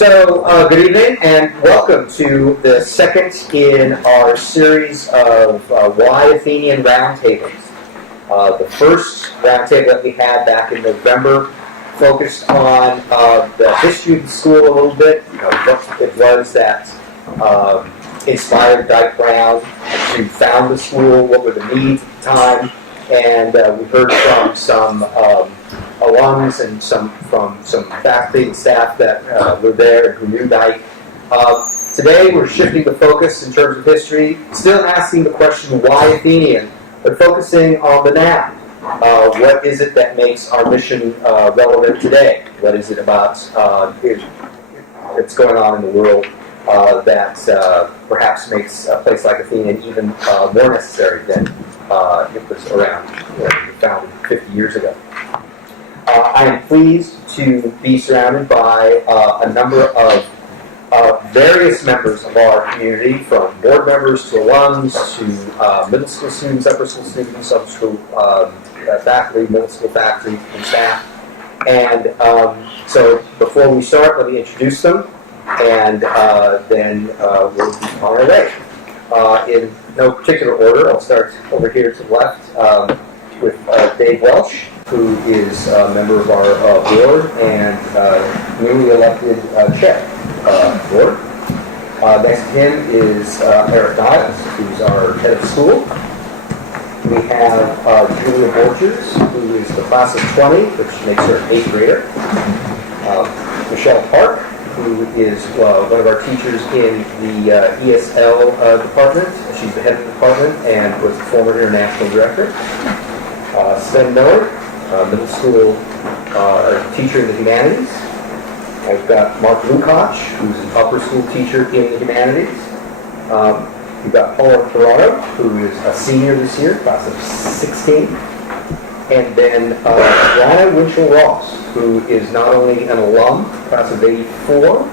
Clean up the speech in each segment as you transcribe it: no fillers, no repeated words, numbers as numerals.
Good evening and welcome to the second in our series of Why Athenian Roundtables. The first roundtable that we had back in November focused on the history of the school a little bit, what it was that inspired Dyke Brown to found the school, what were the needs at the time, and we heard from some alums and from some faculty and staff that were there and who knew Dyke. Today we're shifting the focus in terms of history, still asking the question why Athenian, but focusing on the now. What is it that makes our mission relevant today? What is it about what's going on in the world that perhaps makes a place like Athenian even more necessary than it was around, founded 50 years ago? I am pleased to be surrounded by a number of various members of our community, from board members to alums to middle school students, upper school students, upper school faculty, middle school faculty, and staff. And so before we start, let me introduce them, and then we'll be on our way. In no particular order, I'll start over here to the left with Dave Welsh, who is a member of our board and newly elected chair board. Next to him is Niles, who's our head of school. We have Julia Borchers, who is the class of 20, which makes her an 8th grader. Michelle Park, who is one of our teachers in the ESL department. She's the head of the department and was the former international director. Sven Miller, middle school teacher in the humanities. I've got Mark Lukach, who's an upper school teacher in the humanities. We've got Paula Jurado, who is a senior this year, class of 16. And then Bryna Winchell Ross, who is not only an alum, class of 84,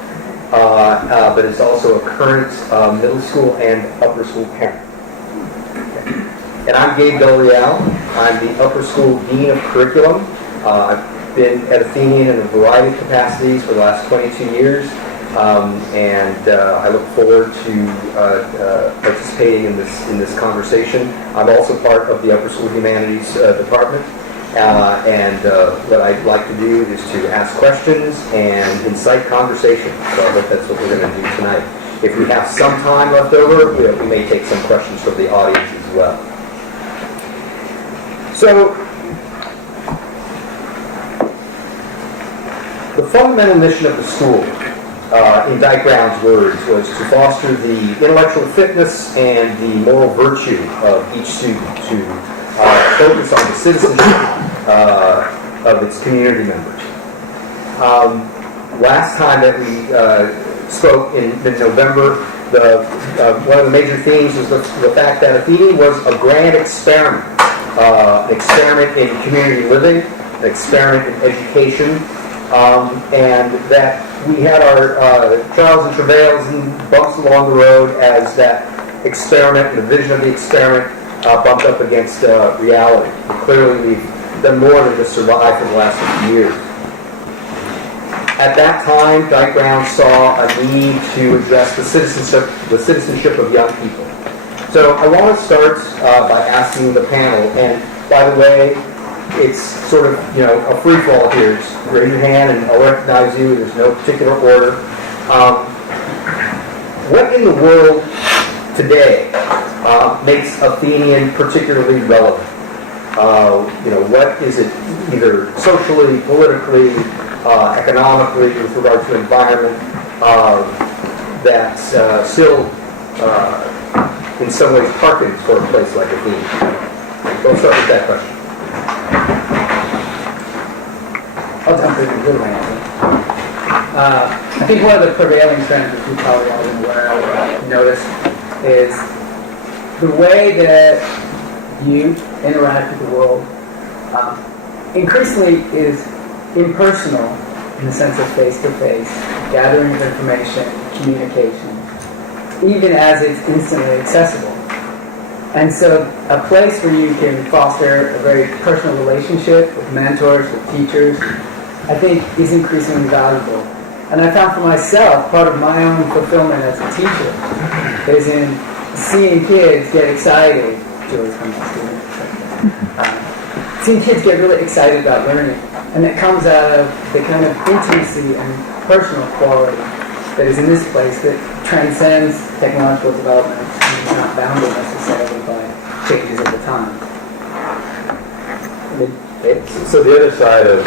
but is also a current middle school and upper school parent. And I'm Gabe Del Real. I'm the upper school dean of curriculum. I've been at Athenian in a variety of capacities for the last 22 years, and I look forward to participating in this conversation. I'm also part of the upper school humanities department, and what I'd like to do is to ask questions and incite conversation. So I hope that's what we're going to do tonight. If we have some time left over, we may take some questions from the audience as well. So, the fundamental mission of the school, in Dyke Brown's words, was to foster the intellectual fitness and the moral virtue of each student, to focus on the citizenship of its community members. Last time that we spoke in November, one of the major themes was the fact that Athenian was a grand experiment. An experiment in community living, an experiment in education, and that we had our trials and travails and bumps along the road as that experiment and the vision of the experiment bumped up against reality. And clearly we've done more than just survive for the last 50 years. At that time, Dyke Brown saw a need to address the citizenship of young people. So I want to start by asking the panel, and by the way, it's sort of a free fall here. Just raise your hand and I'll recognize you. There's no particular order. What in the world today makes Athenian particularly relevant? What is it, either socially, politically, economically, with regard to environment, that's still in some ways hearkens for a place like Athenian? So I'll start with that question. I'll jump in a little bit. I think one of the prevailing trends, which we probably all been aware of or noticed, is the way that youth interact with the world increasingly is impersonal in the sense of face-to-face, gathering of information, communication, even as it's instantly accessible. And so a place where you can foster a very personal relationship with mentors, with teachers, I think is increasingly valuable. And I found for myself, part of my own fulfillment as a teacher is in seeing kids get excited. Julie's from my student. Seeing kids get really excited about learning. And it comes out of the kind of intimacy and personal quality that is in this place that transcends technological development and is not bounded necessarily by changes of the time. So the other side of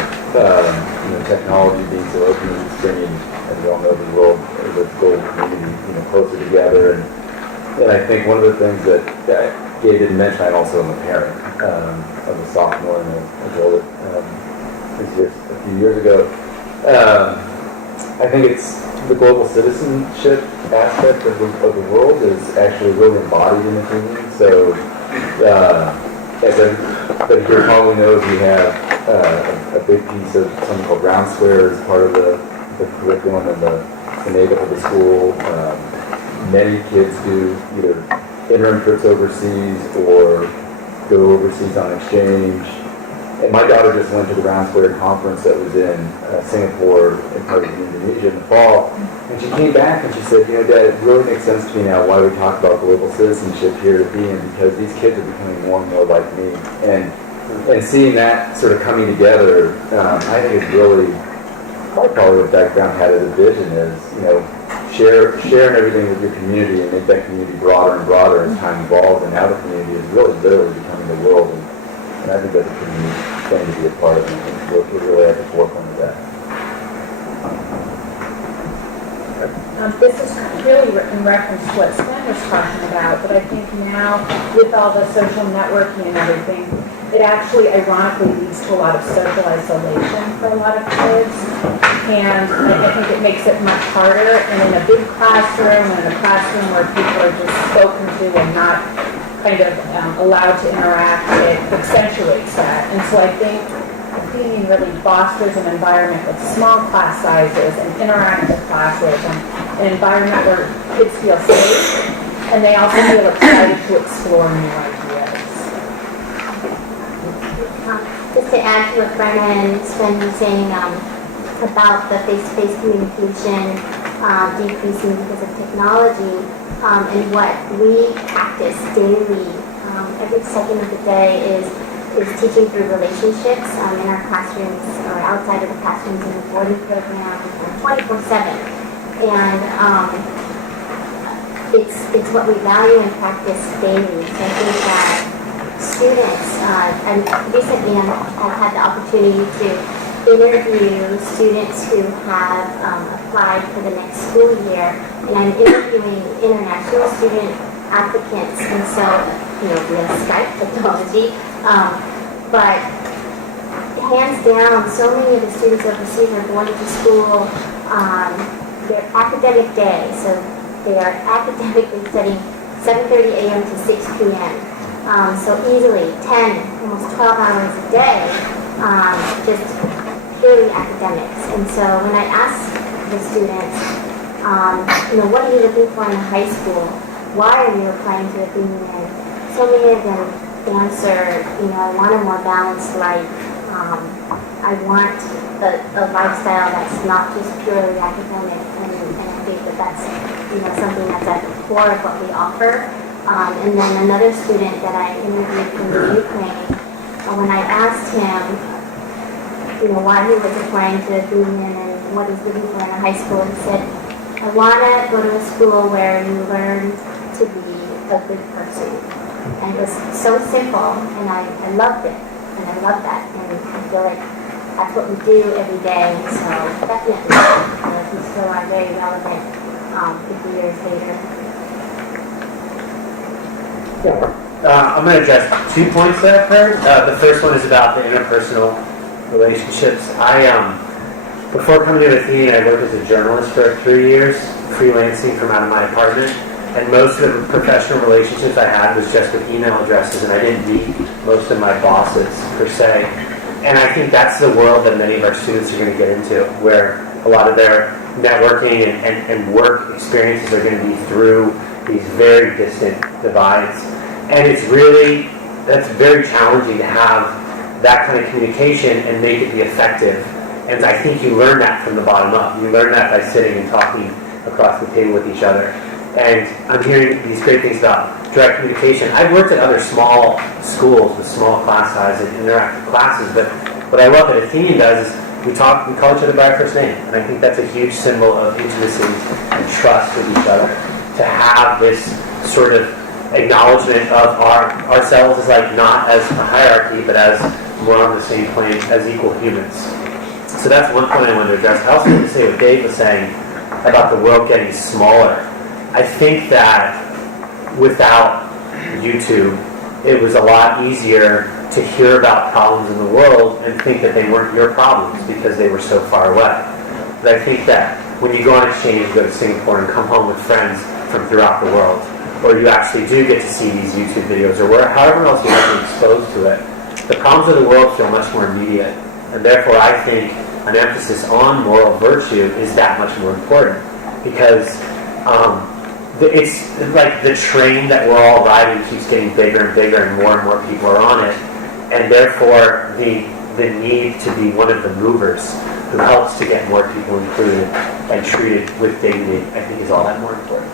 technology being so open and bringing, as we all know, the world, the global community, closer together, and I think one of the things that Gabe didn't mention, I'm also a parent of a sophomore and a girl that a few years ago. I think it's the global citizenship aspect of the world is actually really embodied in Athenian. So, as everybody here probably knows, we have a big piece of something called Round Square as part of the curriculum and the makeup of the school. Many kids do either interim trips overseas or go overseas on exchange. And my daughter just went to the Round Square conference that was in Singapore and part of Indonesia in the fall. And she came back and she said, Dad, it really makes sense to me now why we talk about global citizenship here at Athenian, because these kids are becoming more and more like me. And seeing that sort of coming together, I think it's really probably what background had as a vision is, sharing everything with your community and make that community broader and broader as time evolves. And now the community is really literally becoming the world. And I think that's a pretty neat thing to be a part of, and we're really at the forefront of that. This is really in reference to what Sven was talking about, but I think now with all the social networking and everything, it actually ironically leads to a lot of social isolation for a lot of kids, and I think it makes it much harder. And in a big classroom, and in a classroom where people are just spoken to and not kind of allowed to interact, it accentuates that. And so I think Athenian really fosters an environment with small class sizes and interactive classes and an environment where kids feel safe and they also feel excited to explore new ideas. Just to add to what Bryna and Sven were saying about the face-to-face communication decreasing because of technology, and what we practice daily every second of the day is teaching through relationships in our classrooms or outside of the classrooms in the boarding program 24/7. And it's what we value and practice daily. So I think that students, and recently I've had the opportunity to interview students who have applied for the next school year, and I'm interviewing international student applicants, and so, via Skype technology, but hands down, so many of the students overseas are going to school their academic day, so they are academically studying 7:30 a.m. to 6 p.m. So easily 10, almost 12 hours a day, just purely academics. And so when I ask the students, what are you looking for in high school? Why are you applying to Athenian? So many of them answer, I want a more balanced life. I want a lifestyle that's not just purely academic, and I think that's something that's at the core of what we offer. And then another student that I interviewed from the Ukraine, when I asked him, why he was applying to Athenian and what he's looking for in a high school, he said, I want to go to a school where you learn to be a good person. And it was so simple, and I loved it, and I love that, and I feel like that's what we do every day. So definitely, we still are very relevant 50 years later. I'm going to address 2 points that I've heard. The first one is about the interpersonal relationships. Before coming to Athenian, I worked as a journalist for 3 years, freelancing from out of my apartment. And most of the professional relationships I had was just with email addresses, and I didn't meet most of my bosses, per se. And I think that's the world that many of our students are going to get into, where a lot of their networking and work experiences are going to be through these very distant divides. And that's very challenging to have that kind of communication and make it be effective. And I think you learn that from the bottom up. You learn that by sitting and talking across the table with each other. And I'm hearing these great things about direct communication. I've worked at other small schools with small class sizes and interactive classes, but what I love that Athenian does is we call each other by our first name. And I think that's a huge symbol of intimacy and trust with each other. To have this sort of acknowledgement of ourselves as like not as a hierarchy, but as more on the same plane as equal humans. So that's one point I wanted to address. I also want to say what Dave was saying about the world getting smaller. I think that without YouTube, it was a lot easier to hear about problems in the world and think that they weren't your problems because they were so far away. But I think that when you go on exchange, you go to Singapore and come home with friends from throughout the world, or you actually do get to see these YouTube videos, or however else you might be exposed to it, the problems of the world feel much more immediate. And therefore, I think an emphasis on moral virtue is that much more important because it's like the train that we're all riding keeps getting bigger and bigger and more people are on it. And therefore, the need to be one of the movers who helps to get more people included and treated with dignity, I think is all that more important.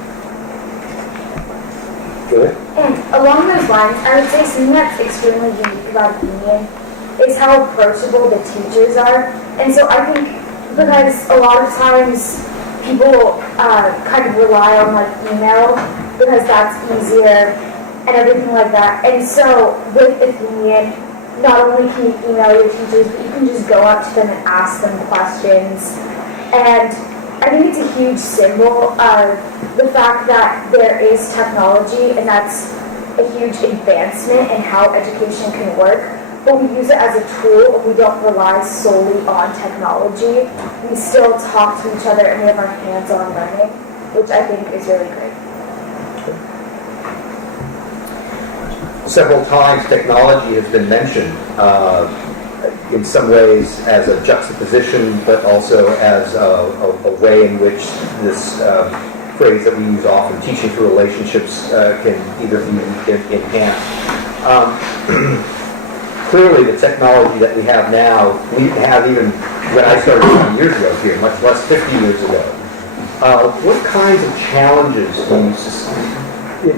Good. And along those lines, I would say something that's extremely unique about Athenian is how approachable the teachers are. And so I think because a lot of times people kind of rely on like email because that's easier and everything like that. And so with Athenian, not only can you email your teachers, but you can just go up to them and ask them questions. And I think it's a huge symbol of the fact that there is technology, and that's a huge advancement in how education can work. But we use it as a tool, and we don't rely solely on technology. We still talk to each other, and we have our hands-on learning, which I think is really great. Several times technology has been mentioned in some ways as a juxtaposition, but also as a way in which this phrase that we use often, teaching through relationships, can either be enhanced. Clearly, the technology that we have now, we have even when I started 50 years ago here, much less 50 years ago. What kinds of challenges do you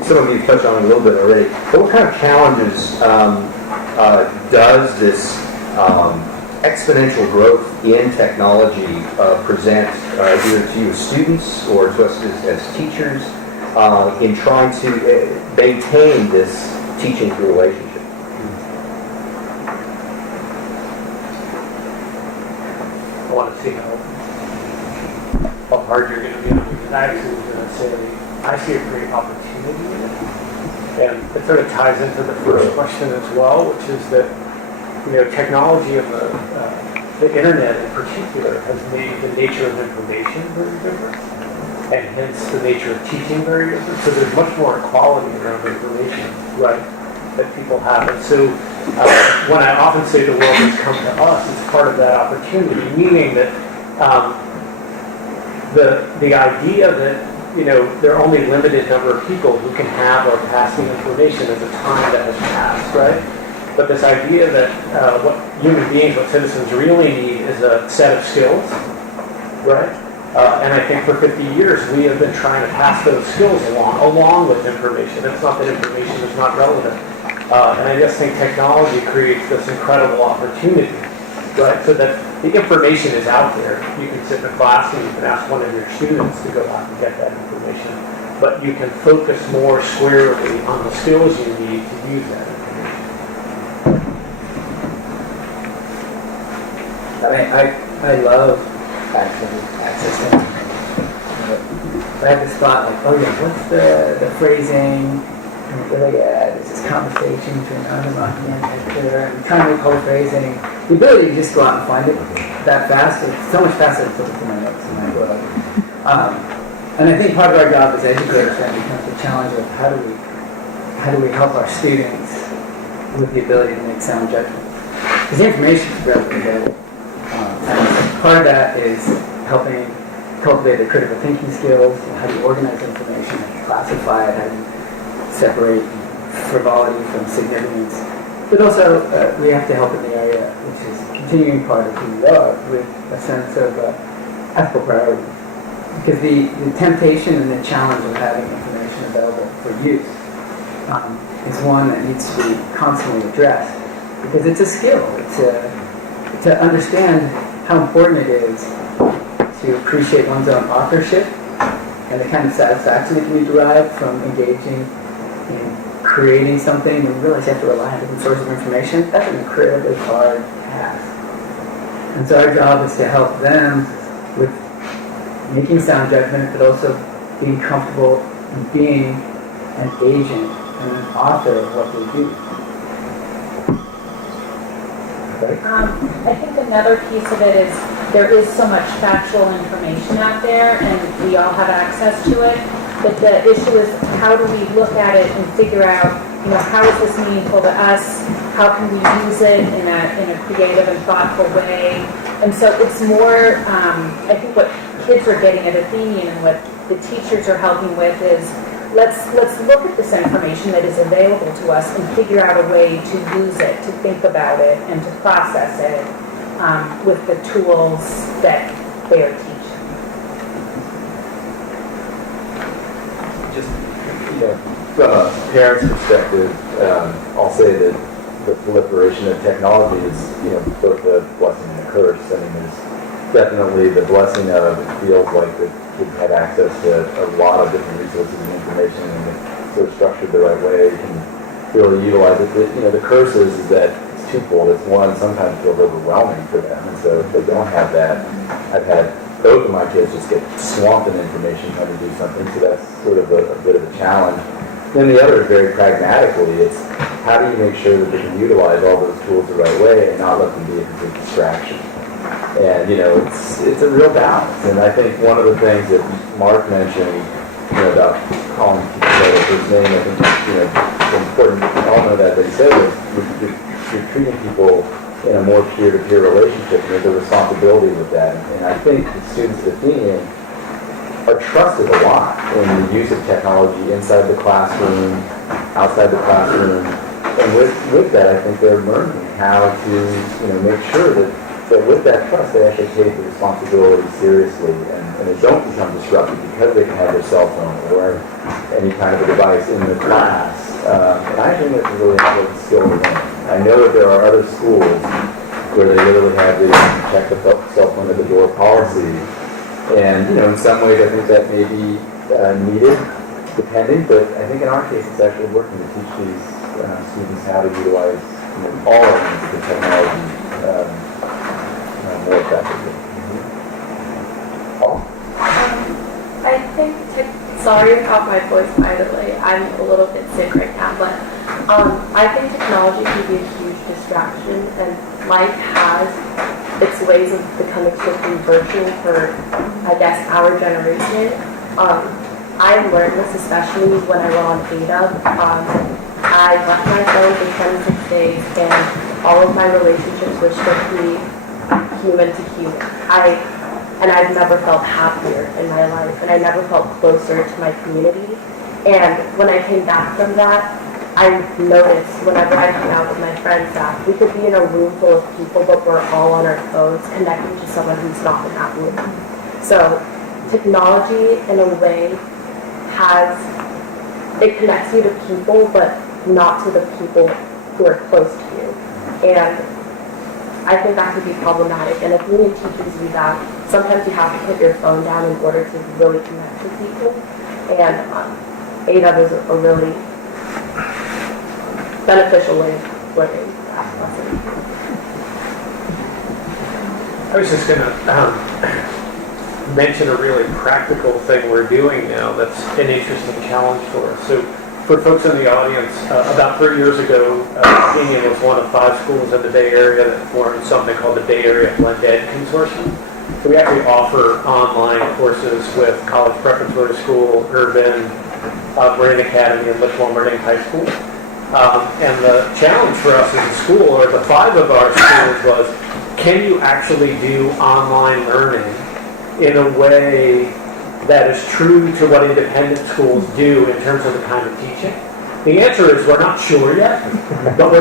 some of you touched on it a little bit already. But what kind of challenges does this exponential growth in technology present either to you as students or to us as teachers in trying to maintain this teaching relationship? I want to see how hard you're going to be on me, because I actually was going to say I see a great opportunity in it. And it sort of ties into the first question as well, which is that, technology and the internet in particular has made the nature of information very different, and hence the nature of teaching very different. So there's much more equality around information, right, that people have. And so when I often say the world has come to us, it's part of that opportunity, meaning that the idea that there are only a limited number of people who can have or pass the information at the time that has passed, right? But this idea that what human beings, what citizens really need is a set of skills, right? And I think for 50 years we have been trying to pass those skills along with information. It's not that information is not relevant. And I just think technology creates this incredible opportunity, right? So that the information is out there. You can sit in a class and you can ask one of your students to go out and get that information. But you can focus more squarely on the skills you need to use that information. I love access to information. I have this thought like, what's the phrasing? There's this conversation between Anamati and Hector, and trying to make whole phrasing. The ability to just go out and find it that fast, it's so much faster than flipping through my notes in my book. And I think part of our job as educators then becomes the challenge of how do we help our students with the ability to make sound judgments? Because the information is readily available. And part of that is helping cultivate the critical thinking skills, how do you organize information, how do you classify it, how do you separate frivolity from significance. But also, we have to help in the area which is continuing part of who we are with a sense of ethical priority. Because the temptation and the challenge of having information available for use is one that needs to be constantly addressed. Because it's a skill. To understand how important it is to appreciate one's own authorship and the kind of satisfaction that can be derived from engaging in creating something and realize you have to rely on different sources of information. That's an incredibly hard task. And so our job is to help them with making sound judgment, but also being comfortable in being an agent and an author of what they do. I think another piece of it is there is so much factual information out there, and we all have access to it. But the issue is, how do we look at it and figure out, how is this meaningful to us? How can we use it in a creative and thoughtful way? And so it's more, I think what kids are getting at Athenian and what the teachers are helping with is, let's look at this information that is available to us and figure out a way to use it, to think about it, and to process it with the tools that they are teaching. Just, from a parent's perspective, I'll say that the proliferation of technology is, both a blessing and a curse. I mean, there's definitely the blessing of it feels like that kids have access to a lot of different resources and information, and it's sort of structured the right way, you can really utilize it. The curse is that it's twofold. It's one, sometimes it feels overwhelming for them, and so if they don't have that, I've had both of my kids just get swamped in information trying to do something, so that's sort of a bit of a challenge. Then the other is very pragmatically, it's how do you make sure that they can utilize all those tools the right way and not let them be a complete distraction. And, it's a real balance. And I think one of the things that Mark mentioned, about calling people by their first name, I think, it's important, we all know that he said is you're treating people in a more peer-to-peer relationship, and there's a responsibility with that. And I think the students at Athenian are trusted a lot in the use of technology inside the classroom, outside the classroom. And with that, I think they're learning how to, make sure that with that trust, they actually take the responsibility seriously, and they don't become disruptive because they can have their cell phone or any kind of a device in the class. And I think that's a really important skill to learn. I know that there are other schools where they literally have the check the cell phone at the door policy, and in some ways I think that may be needed, depending. But I think in our case, it's actually working to teach these students how to utilize all elements of the technology more effectively. I think, sorry about my voice, by the way, I'm a little bit sick right now, but I think technology can be a huge distraction, and life has its ways of becoming strictly virtual for, I guess, our generation. I learned this especially when I went on ADUB. I left my phone for 26 days, and all of my relationships were strictly human to human. I've never felt happier in my life, and I never felt closer to my community. And when I came back from that, I noticed whenever I hung out with my friends that we could be in a room full of people, but we're all on our phones connecting to someone who's not in that room. So technology, in a way, it connects you to people, but not to the people who are close to you. And I think that could be problematic. And if Athenian teaches you that, sometimes you have to put your phone down in order to really connect with people. And ADUB is a really beneficial way of learning that lesson. I was just going to mention a really practical thing we're doing now that's an interesting challenge for us. So for folks in the audience, about 3 years ago, Athenian was one of 5 schools in the Bay Area that formed something called the Bay Area Blended Ed Consortium. So we actually offer online courses with College Preparatory School, Urban, Marine Academy, and Litchfield Marine High School. And the challenge for us as a school, or the 5 of our schools, was can you actually do online learning in a way that is true to what independent schools do in terms of the kind of teaching? The answer is we're not sure yet, but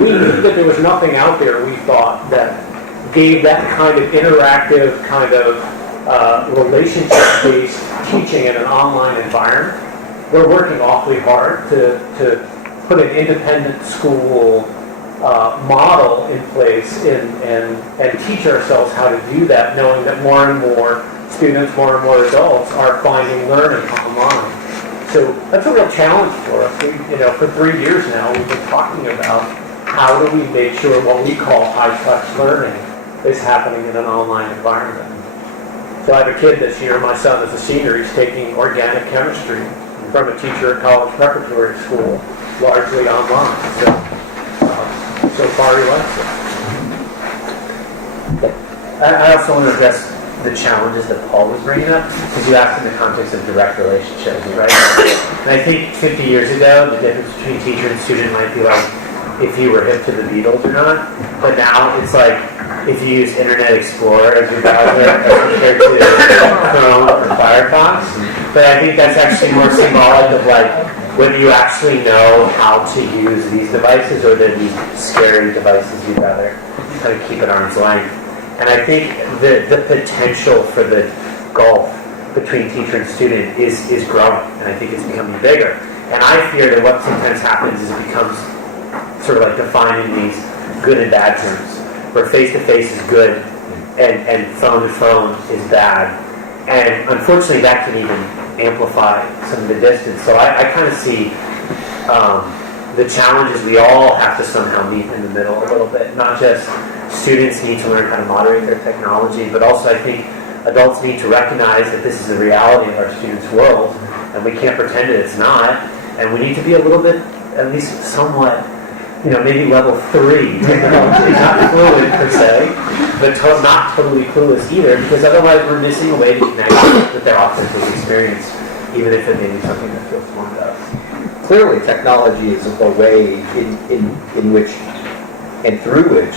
we knew that there was nothing out there we thought that gave that kind of interactive, kind of relationship-based teaching in an online environment. We're working awfully hard to put an independent school model in place and teach ourselves how to do that, knowing that more and more students, more and more adults are finding learning online. So that's a real challenge for us. For 3 years now, we've been talking about how do we make sure what we call high-touch learning is happening in an online environment. So I have a kid this year, my son is a senior, he's taking organic chemistry from a teacher at college preparatory school, largely online. So far he likes it. I also want to address the challenges that Paul was bringing up, because you asked in the context of direct relationships, right? And I think 50 years ago, the difference between teacher and student might be like if you were hip to the Beatles or not, but now it's like if you use Internet Explorer as your browser as compared to Chrome or Firefox. But I think that's actually more symbolic of like whether you actually know how to use these devices or they're these scary devices you'd rather kind of keep at arm's length. And I think the potential for the gulf between teacher and student is growing, and I think it's becoming bigger. And I fear that what sometimes happens is it becomes sort of like defining these good and bad terms, where face-to-face is good and phone-to-phone is bad. And unfortunately, that can even amplify some of the distance. So I kind of see the challenges we all have to somehow meet in the middle a little bit. Not just students need to learn how to moderate their technology, but also I think adults need to recognize that this is the reality of our students' world, and we can't pretend that it's not. And we need to be a little bit, at least somewhat, maybe level 3 technology, not fluid per se, but not totally clueless either, because otherwise we're missing a way to connect with their authentic experience, even if it may be something that feels foreign to us. Clearly, technology is a way in which and through which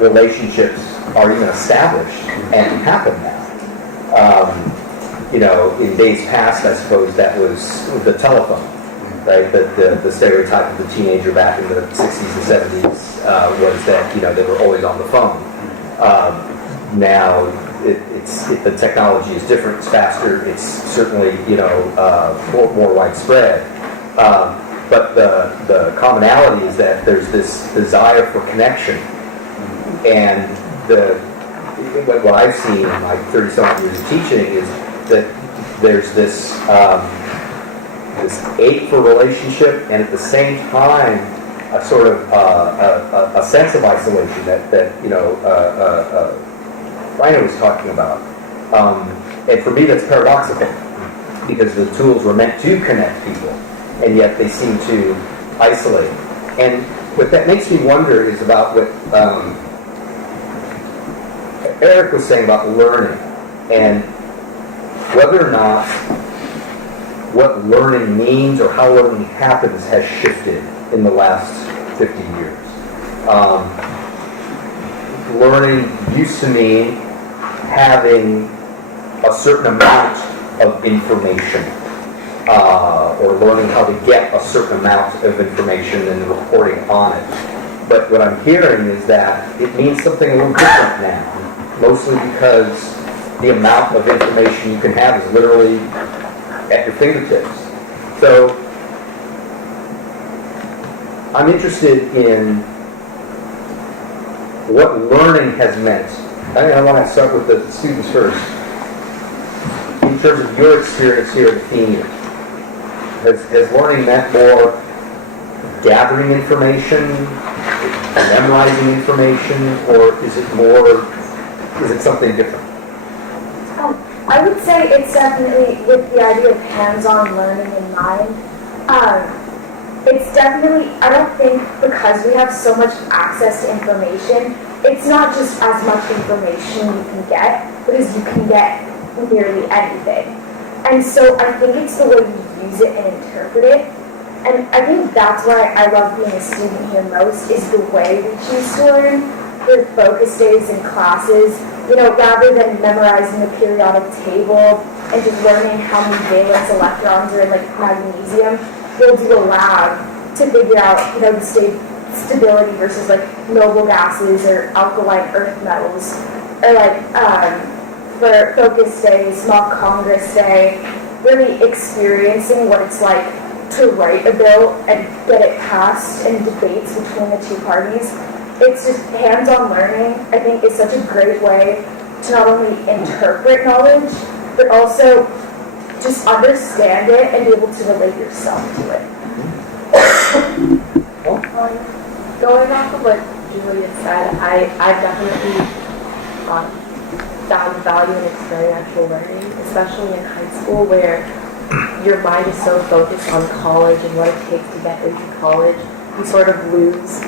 relationships are even established and happen now. In days past, I suppose that was the telephone, right? The stereotype of the teenager back in the 60s and 70s was that, they were always on the phone. Now, the technology is different, it's faster, it's certainly, more widespread. But the commonality is that there's this desire for connection. And what I've seen in my 30-some years of teaching is that there's this ache for relationship, and at the same time, a sort of a sense of isolation that Bryna was talking about. And for me, that's paradoxical, because the tools were meant to connect people, and yet they seem to isolate. And what that makes me wonder is about what Eric was saying about learning, and whether or not what learning means or how learning happens has shifted in the last 50 years. Learning used to mean having a certain amount of information, or learning how to get a certain amount of information and reporting on it. But what I'm hearing is that it means something a little different now, mostly because the amount of information you can have is literally at your fingertips. So I'm interested in what learning has meant. I want to start with the students first. In terms of your experience here at Athenian, has learning meant more gathering information, memorizing information, or is it something different? I would say it's definitely with the idea of hands-on learning in mind. It's definitely, I don't think because we have so much access to information, it's not just as much information you can get, because you can get nearly anything. And so I think it's the way you use it and interpret it. And I think that's why I love being a student here most, is the way we choose to learn, with focus days and classes. Rather than memorizing the periodic table and just learning how many valence electrons are in magnesium, we'll do a lab to figure out, the stability versus like noble gases or alkaline earth metals, or like for focus day, mock Congress day, really experiencing what it's like to write a bill and get it passed and debates between the two parties. It's just hands-on learning, I think, is such a great way to not only interpret knowledge, but also just understand it and be able to relate yourself to it. Going off of what Julia said, I've definitely found value in experiential learning, especially in high school, where your mind is so focused on college and what it takes to get into college, you sort of lose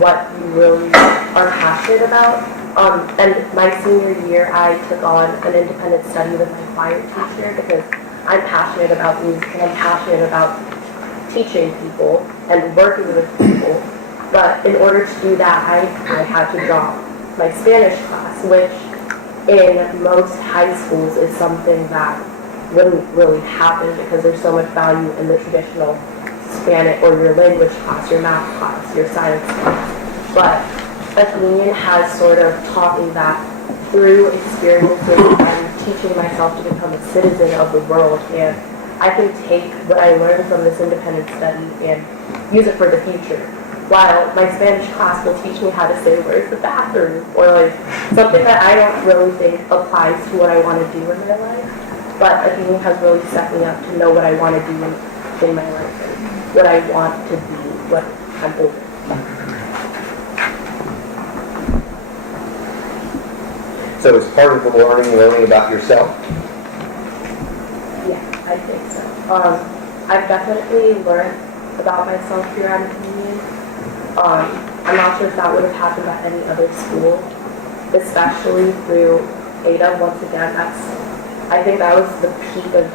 what you really are passionate about. And my senior year, I took on an independent study with my choir teacher because I'm passionate about music and I'm passionate about teaching people and working with people. But in order to do that, I had to drop my Spanish class, which in most high schools is something that wouldn't really happen because there's so much value in the traditional Spanish or your language class, your math class, your science class. But Athenian has sort of taught me that through experiences and teaching myself to become a citizen of the world, and I can take what I learned from this independent study and use it for the future. While my Spanish class will teach me how to say where's the bathroom, or like something that I don't really think applies to what I want to do in my life. But Athenian has really set me up to know what I want to do in my life and what I want to be, what I'm older. So it's part of the learning about yourself? Yeah, I think so. I've definitely learned about myself here at Athenian. I'm not sure if that would have happened at any other school, especially through Ada. Once again, I think that was the peak of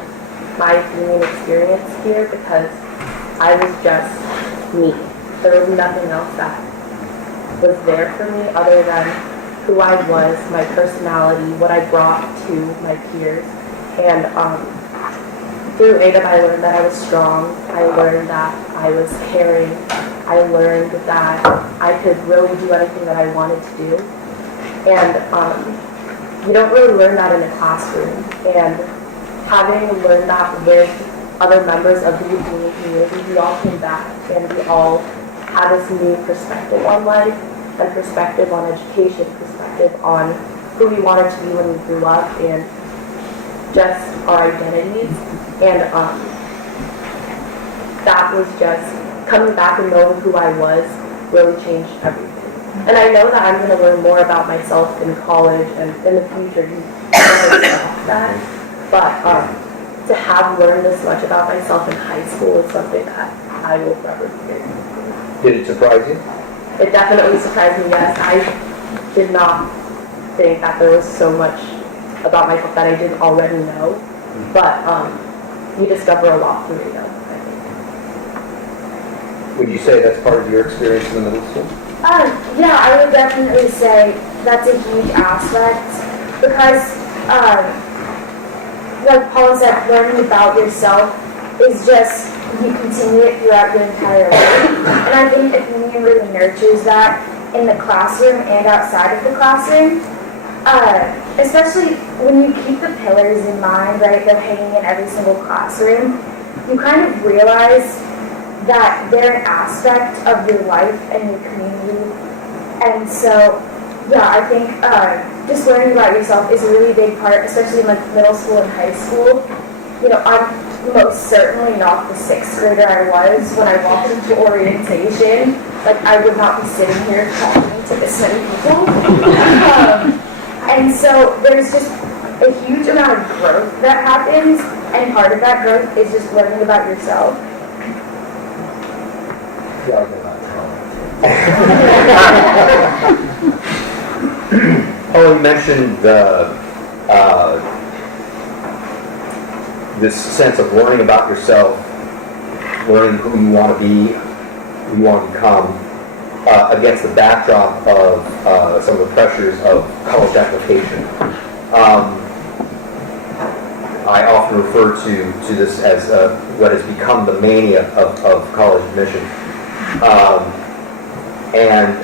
my Athenian experience here because I was just me. There was nothing else that was there for me other than who I was, my personality, what I brought to my peers. And through Ada, I learned that I was strong. I learned that I was caring. I learned that I could really do anything that I wanted to do. And you don't really learn that in a classroom. And having learned that with other members of the Athenian community, we all came back and we all had this new perspective on life and perspective on education, perspective on who we wanted to be when we grew up and just our identities. And that was just coming back and knowing who I was really changed everything. And I know that I'm going to learn more about myself in college and in the future. You never stop that. But to have learned this much about myself in high school is something that I will forever be grateful. Did it surprise you? It definitely surprised me, yes. I did not think that there was so much about myself that I didn't already know. But you discover a lot through it, I think. Would you say that's part of your experience in the middle school? Yeah, I would definitely say that's a huge aspect because, like Paula said, learning about yourself is just, you continue it throughout your entire life. And I think Athenian really nurtures that in the classroom and outside of the classroom. Especially when you keep the pillars in mind, right, they're hanging in every single classroom, you kind of realize that they're an aspect of your life and your community. And so, yeah, I think just learning about yourself is a really big part, especially in like middle school and high school. You know, I'm most certainly not the 6th grader I was when I walked into orientation. Like, I would not be sitting here talking to this many people. And so there's just a huge amount of growth that happens, and part of that growth is just learning about yourself. Oh, you mentioned this sense of learning about yourself, learning who you want to be, who you want to become, against the backdrop of some of the pressures of college application. I often refer to this as what has become the mania of college admission. And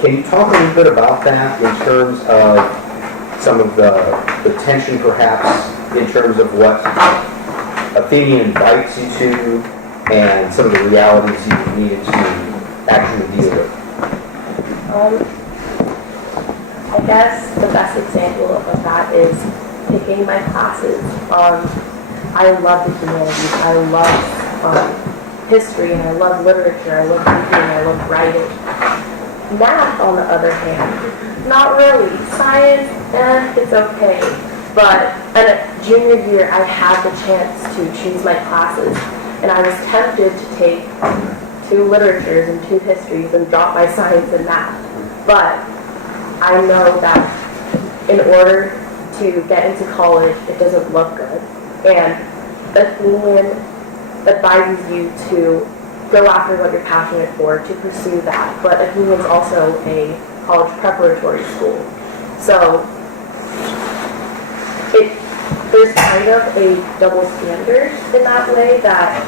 can you talk a little bit about that in terms of some of the tension, perhaps, in terms of what Athenian invites you to and some of the realities you needed to actually deal with? I guess the best example of that is picking my classes. I love the humanities. I love history, and I love literature. I love reading. I love writing. Math, on the other hand, not really. Science, it's okay. But at junior year, I had the chance to choose my classes, and I was tempted to take 2 literatures and 2 histories and drop my science and math. But I know that in order to get into college, it doesn't look good. And Athenian advises you to go after what you're passionate for, to pursue that. But Athenian is also a college preparatory school. So there's kind of a double standard in that way, that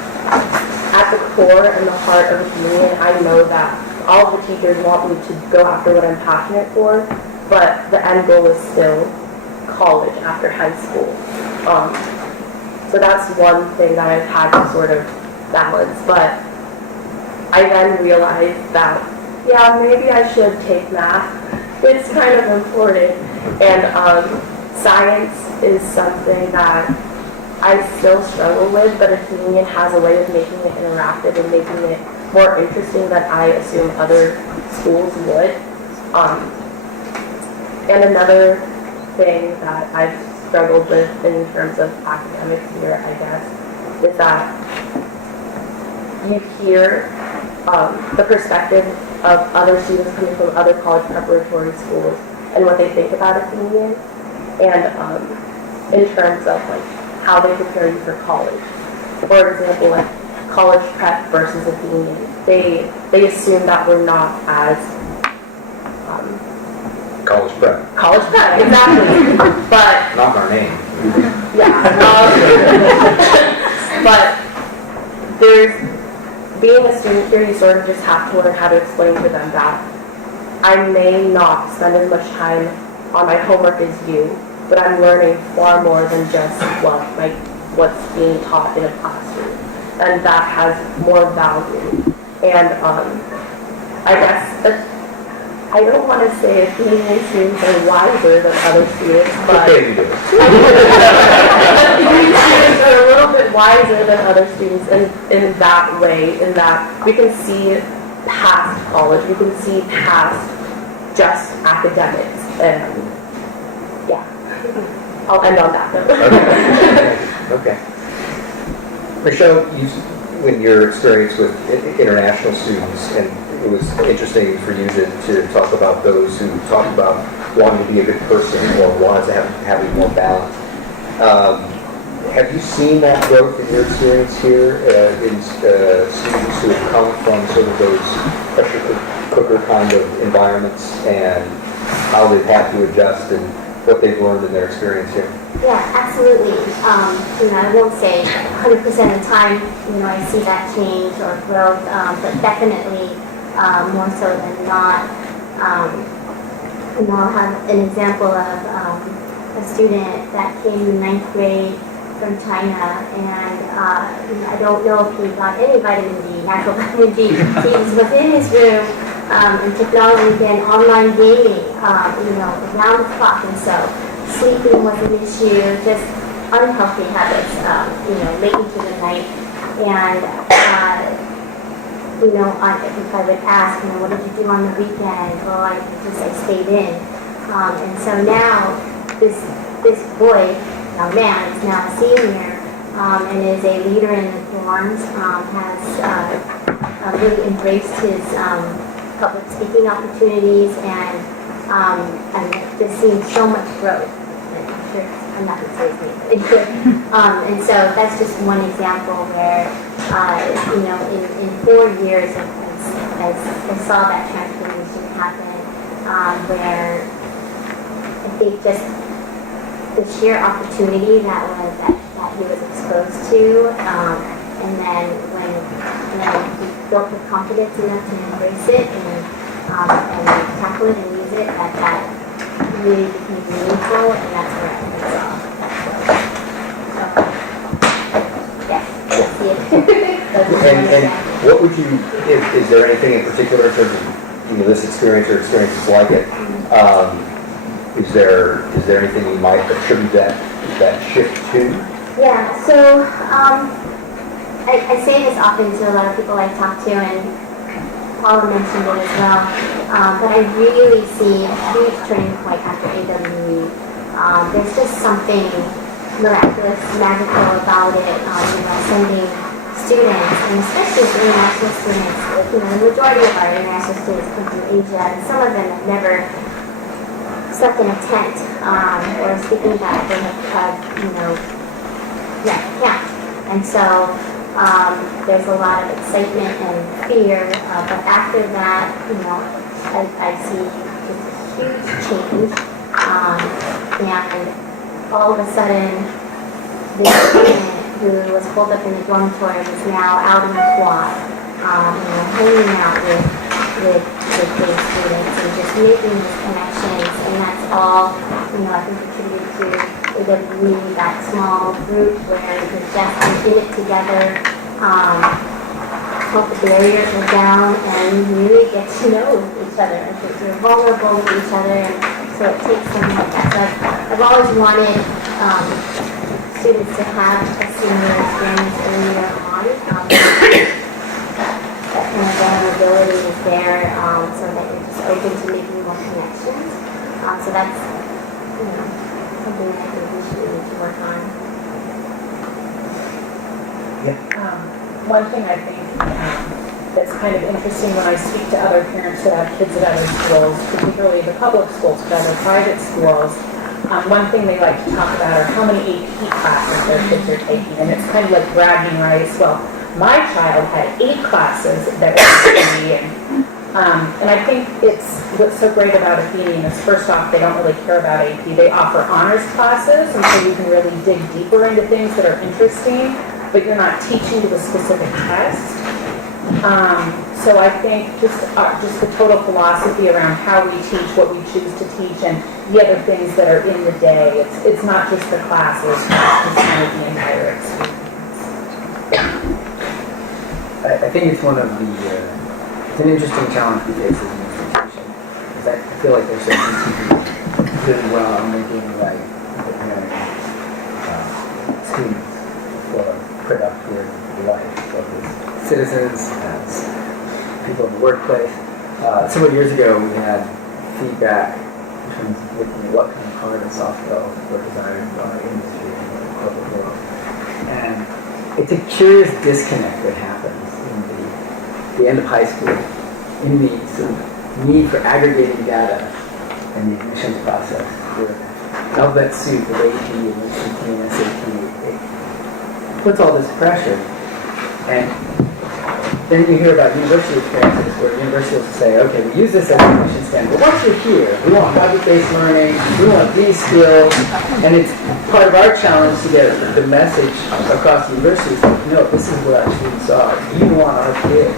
at the core and the heart of Athenian, I know that all of the teachers want me to go after what I'm passionate for, but the end goal is still college after high school. So that's one thing that I've had to sort of balance. But I then realized that, yeah, maybe I should take math. It's kind of important. And science is something that I still struggle with, but Athenian has a way of making it interactive and making it more interesting than I assume other schools would. And another thing that I've struggled with in terms of academics here, I guess, is that you hear the perspective of other students coming from other college preparatory schools and what they think about Athenian, and in terms of like how they prepare you for college. For example, like college prep versus Athenian, they assume that we're not as College prep. College prep, exactly. But Not our name. yeah, but being a student here, you sort of just have to learn how to explain to them that I may not spend as much time on my homework as you, but I'm learning far more than just what's being taught in a classroom, and that has more value. And I guess I don't want to say Athenian students are wiser than other students, but Athenian students are a little bit wiser than other students in that way, in that we can see past college, we can see past just academics, and yeah, I'll end on that note. Okay. Michelle, when your experience with international students, and it was interesting for you to talk about those who talk about wanting to be a good person or wanted to have more balance. Have you seen that growth in your experience here in students who have come from sort of those pressure cooker kind of environments, and how they've had to adjust and what they've learned in their experience here? Yeah, absolutely. I won't say 100% of the time, I see that change or growth, but definitely more so than not. I'll have an example of a student that came in 9th grade from China, and I don't know if he got any vitamin D, natural vitamin D. He was within his room, and technology and online gaming, around the clock, and so sleeping was an issue, just unhealthy habits, late into the night. And, if I would ask, what did you do on the weekend? Well, I stayed in. And so now, this boy, young man, is now a senior, and is a leader in the dorms, has really embraced his public speaking opportunities, and just seeing so much growth. I'm not going to say his name, and so that's just one example where, in 4 years, I saw that transformation happen, where I think just the sheer opportunity that he was exposed to, and then when you built the confidence enough to embrace it and tackle it and use it, that really becomes meaningful, and that's where I think it's all. Yes, I see it. And what would you, is there anything in particular in terms of this experience or experiences like it? Is there anything you might attribute that shift to? Yeah, so I say this often to a lot of people I talk to, and Paula mentioned it as well, but I really see a huge turning point after AWE. There's just something miraculous, magical about it, sending students, and especially international students. The majority of our international students come from Asia, and some of them have never slept in a tent, or speaking that they have, and so there's a lot of excitement and fear, but after that, I see just a huge change, and all of a sudden, this student who was holed up in the dormitory is now out in the quad, hanging out with those students and just making these connections, and that's all, I think attributed to AWE, that small group where you're just in it together, hope the barriers are down, and you really get to know each other, and you're vulnerable with each other, and so it takes something like that. So I've always wanted students to have a similar experience earlier on. That kind of vulnerability is there, so that you're just open to making more connections. So that's, something that I think we should need to work on. One thing I think that's kind of interesting when I speak to other parents that have kids at other schools, particularly the public schools, but other private schools, one thing they like to talk about are how many AP classes their kids are taking, and it's kind of like bragging rights. Well, my child had 8 classes that were AP, and I think what's so great about Athenian is, first off, they don't really care about AP. They offer honors classes, and so you can really dig deeper into things that are interesting, but you're not teaching to a specific test. So I think just the total philosophy around how we teach, what we choose to teach, and the other things that are in the day. It's not just the classes, it's kind of the entire experience. I think it's one of the, it's an interesting challenge we face as an institution. Because I feel like there's certain teachers doing well and making preparing students for productive life, both as citizens, as people in the workplace. Several years ago, we had feedback in terms of looking at what kind of hard and soft skills were desired by our industry and the corporate world. And it's a curious disconnect that happens in the end of high school, in the sort of need for aggregating data and the admissions process. The alphabet soup of AP and ACT and SAT, it puts all this pressure. And then you hear about university experiences where universities will say, okay, we use this as a admission standard, but once you're here, we want project-based learning, we want these skills, and it's part of our challenge to get the message across the universities that, no, this is what our students are. You want our kids.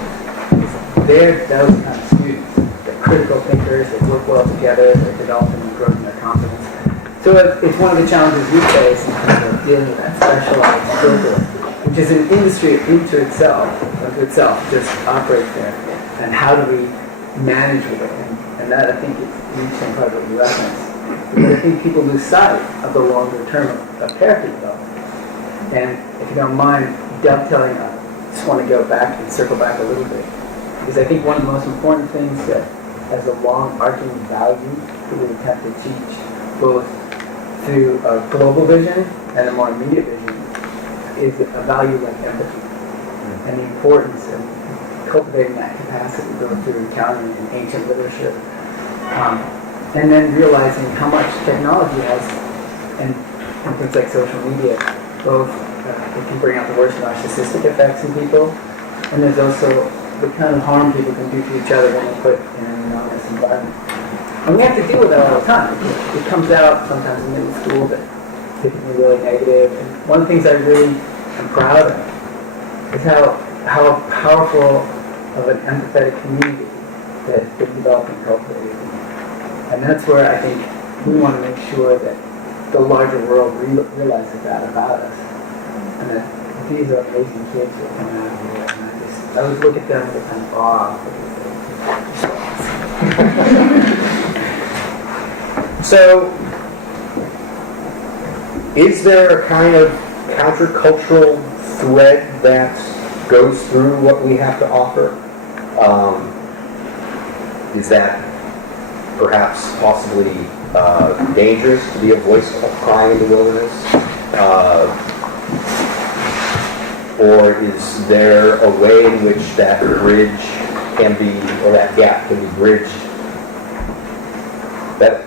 They're those kind of students. They're critical thinkers, they work well together, they're developing and growing their confidence. So it's one of the challenges we face in terms of dealing with that specialized skill group, which is an industry unto itself, just operates there. And how do we manage with it? And that, I think, is an interesting part of what you referenced. Because I think people lose sight of the longer term of character development. And if you don't mind dovetailing, I just want to go back and circle back a little bit. Because I think one of the most important things that has a long arcing value that we attempt to teach, both through a global vision and a more immediate vision, is a value like empathy. And the importance of cultivating that capacity to go through encountering in ancient literature. And then realizing how much technology has, and things like social media, both it can bring out the worst narcissistic effects in people, and there's also the kind of harm people can do to each other when they put in an anonymous environment. And we have to deal with that all the time. It comes out sometimes in middle school, but typically really negative. And one of the things I really am proud of is how powerful of an empathetic community that has been developed and cultivated. And that's where I think we want to make sure that the larger world realizes that about us. And that these are amazing kids that come out of here. And I always look at them with kind of awe. So, is there a kind of countercultural thread that goes through what we have to offer? Is that perhaps possibly dangerous to be a voice crying in the wilderness? Or is there a way in which that bridge can be, or that gap can be bridged? That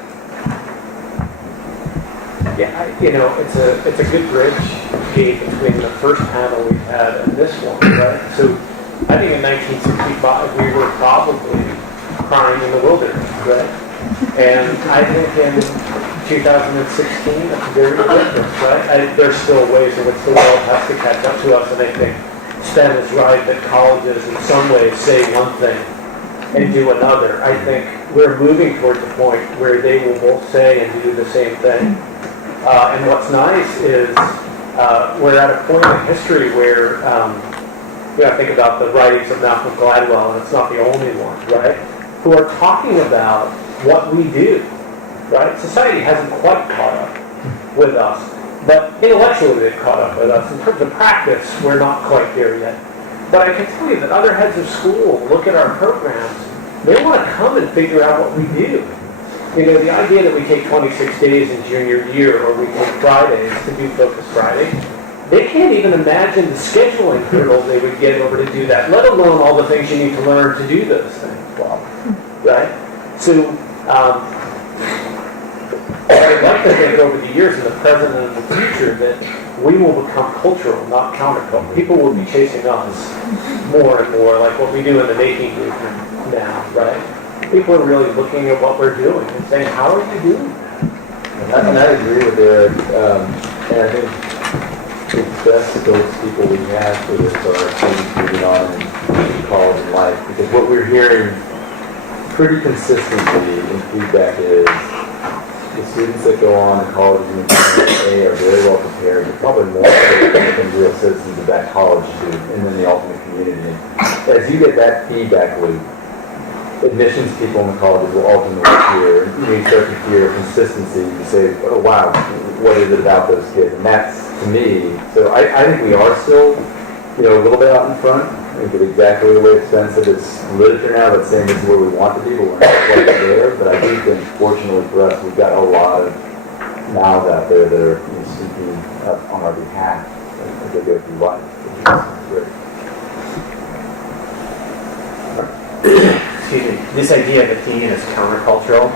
it's a good bridge, Gabe, between the first panel we've had and this one, right? So I think in 1965 we were probably crying in the wilderness, right? And I think in 2016 it's very different, right? There's still ways in which the world has to catch up to us, and I think Sven is right that colleges in some ways say one thing and do another. I think we're moving towards a point where they will both say and do the same thing. And what's nice is we're at a point in history where think about the writings of Malcolm Gladwell, and it's not the only one, right? Who are talking about what we do, right? Society hasn't quite caught up with us, but intellectually they've caught up with us. In terms of practice, we're not quite there yet. But I can tell you that other heads of school look at our programs, they want to come and figure out what we do. The idea that we take 26 days in junior year, or we take Fridays to do Focus Friday, they can't even imagine the scheduling hurdles they would get over to do that, let alone all the things you need to learn to do those things well, right? So, I'd like to think over the years, in the present and in the future, that we will become cultural, not countercultural. People will be chasing us more and more, like what we do in the making movement now, right? People are really looking at what we're doing and saying, how are you doing that? And I agree with Eric. And I think the best spokespeople we have for this are students moving on in college and life. Because what we're hearing pretty consistently in feedback is the students that go on to college and A are very well prepared, but probably more so than real citizens of that college student, and then the ultimate community. As you get that feedback loop, admissions people in the colleges will ultimately hear, and you start to hear consistency. You say, oh wow, what is it about those kids? And that's, to me, so I think we are still, a little bit out in front. I think it's exactly the way it's been said. It's literature now that's saying this is where we want to be, but we're not quite there. But I do think, fortunately for us, we've got a lot of mouths out there that are speaking on our behalf as they go through life, which is great. Excuse me, this idea of Athenian as countercultural,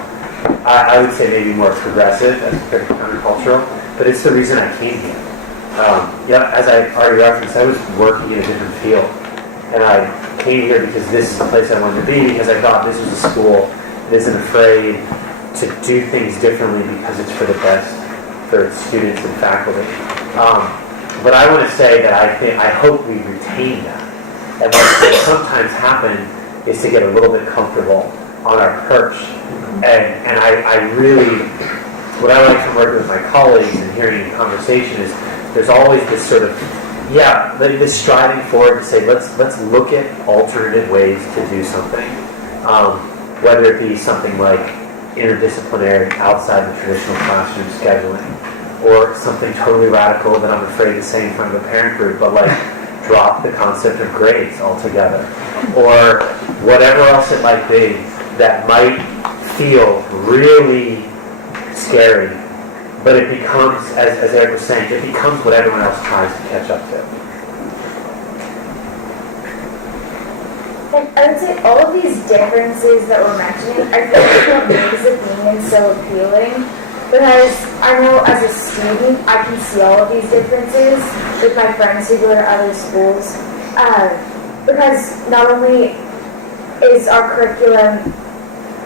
I would say maybe more progressive as compared to countercultural, but it's the reason I came here. As I already referenced, I was working in a different field, and I came here because this is the place I wanted to be, because I thought this was a school that isn't afraid to do things differently because it's for the best for its students and faculty. But I want to say that I hope we retain that, and what sometimes happen is to get a little bit comfortable on our perch. And I really, what I like from working with my colleagues and hearing the conversation is there's always this sort of, this striving forward to say, let's look at alternative ways to do something. Whether it be something like interdisciplinary outside the traditional classroom scheduling, or something totally radical that I'm afraid to say in front of a parent group, but like drop the concept of grades altogether, or whatever else it might be that might feel really scary, but it becomes, as Eric was saying, it becomes what everyone else tries to catch up to. And I would say all of these differences that we're mentioning, I feel like what makes Athenian so appealing, because I know as a student, I can see all of these differences with my friends who go to other schools, because not only is our curriculum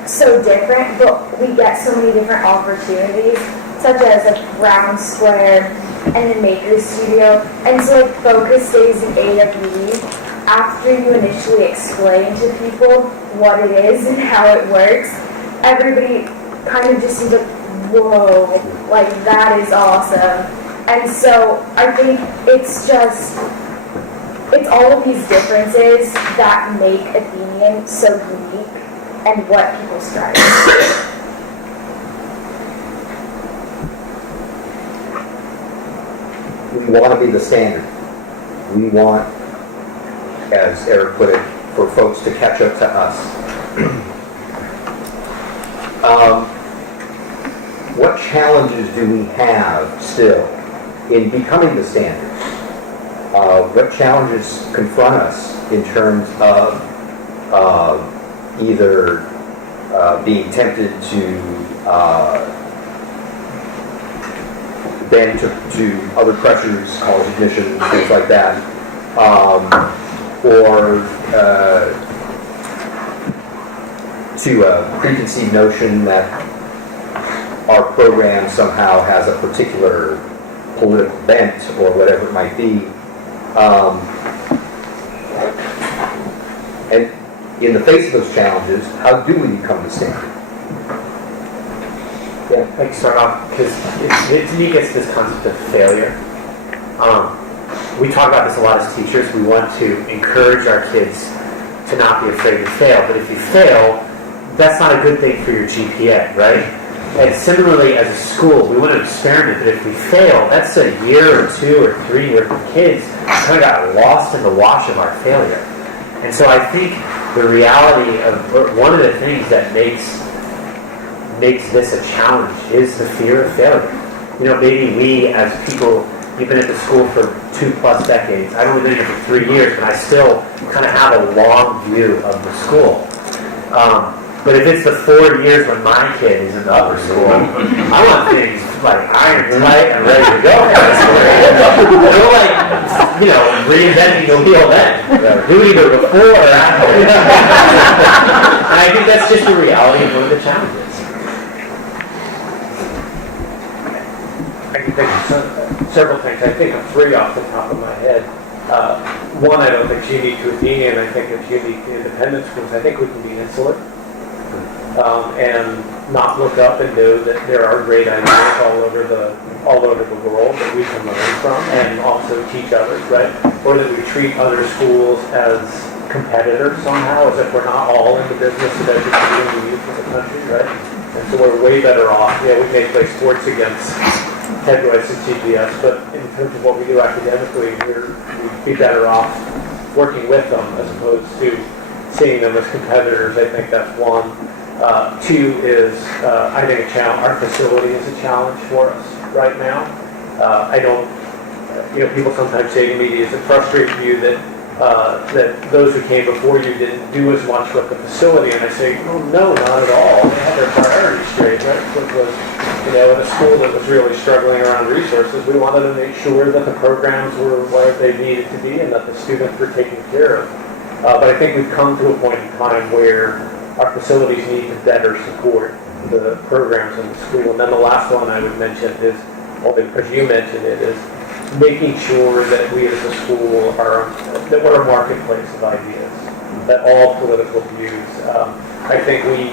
so different, but we get so many different opportunities, such as a Brown Square and the Maker Studio. And so like focus days in AWE, after you initially explain to people what it is and how it works, everybody kind of just seems like, whoa, like that is awesome. And so I think it's all of these differences that make Athenian so unique and what people strive for. We want to be the standard. We want, as Eric put it, for folks to catch up to us. What challenges do we have still in becoming the standard? What challenges confront us in terms of either being tempted to bend to other pressures, college admissions, things like that, or to a preconceived notion that our program somehow has a particular political bent or whatever it might be. And in the face of those challenges, how do we become the standard? Yeah, I can start off because to me gets this concept of failure. We talk about this a lot as teachers. We want to encourage our kids to not be afraid to fail. But if you fail, that's not a good thing for your GPA, right? And similarly, as a school, we want to experiment. But if we fail, that's a year or 2 or 3 where the kids kind of got lost in the wash of our failure. And so I think the reality of one of the things that makes this a challenge is the fear of failure. You know, maybe we as people, you've been at the school for 2+ decades. I've only been here for 3 years, but I still kind of have a long view of the school. But if it's the 4 years when my kid is in the upper school, I want things like iron tight and ready to go. We're like, you know, reinventing the wheel then. Do it either before or after. And I think that's just the reality of one of the challenges. I can think of several things. I think of 3 off the top of my head. One, I don't think is unique to Athenian. I think it's unique to independent schools. I think we can be insular and not look up and know that there are great ideas all over the world that we can learn from and also teach others, right? Or that we treat other schools as competitors somehow, as if we're not all in the business of educating the youth of the country, right? And so we're way better off. Yeah, we may play sports against heavyweights and CPS, but in terms of what we do academically, we'd be better off working with them as opposed to seeing them as competitors. I think that's one. 2 is, I think, our facility is a challenge for us right now. I don't, people sometimes say to me, does it frustrate you that those who came before you didn't do as much with the facility? And I say, oh, no, not at all. They had their priorities straight, right? Which was, in a school that was really struggling around resources, we wanted to make sure that the programs were where they needed to be and that the students were taken care of. But I think we've come to a point in time where our facilities need to better support the programs in the school. And then the last one I would mention is, well, because you mentioned it, is making sure that we as a school that we're a marketplace of ideas, that all political views. I think we,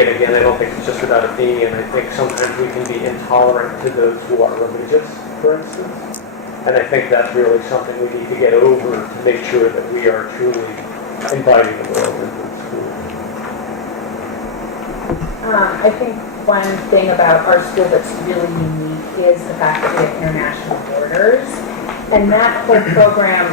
and again, I don't think it's just about Athenian, I think sometimes we can be intolerant to those who are religious, for instance. And I think that's really something we need to get over to make sure that we are truly inviting the world into the school. I think one thing about our school that's really unique is the fact that we have international boarders. And that whole program,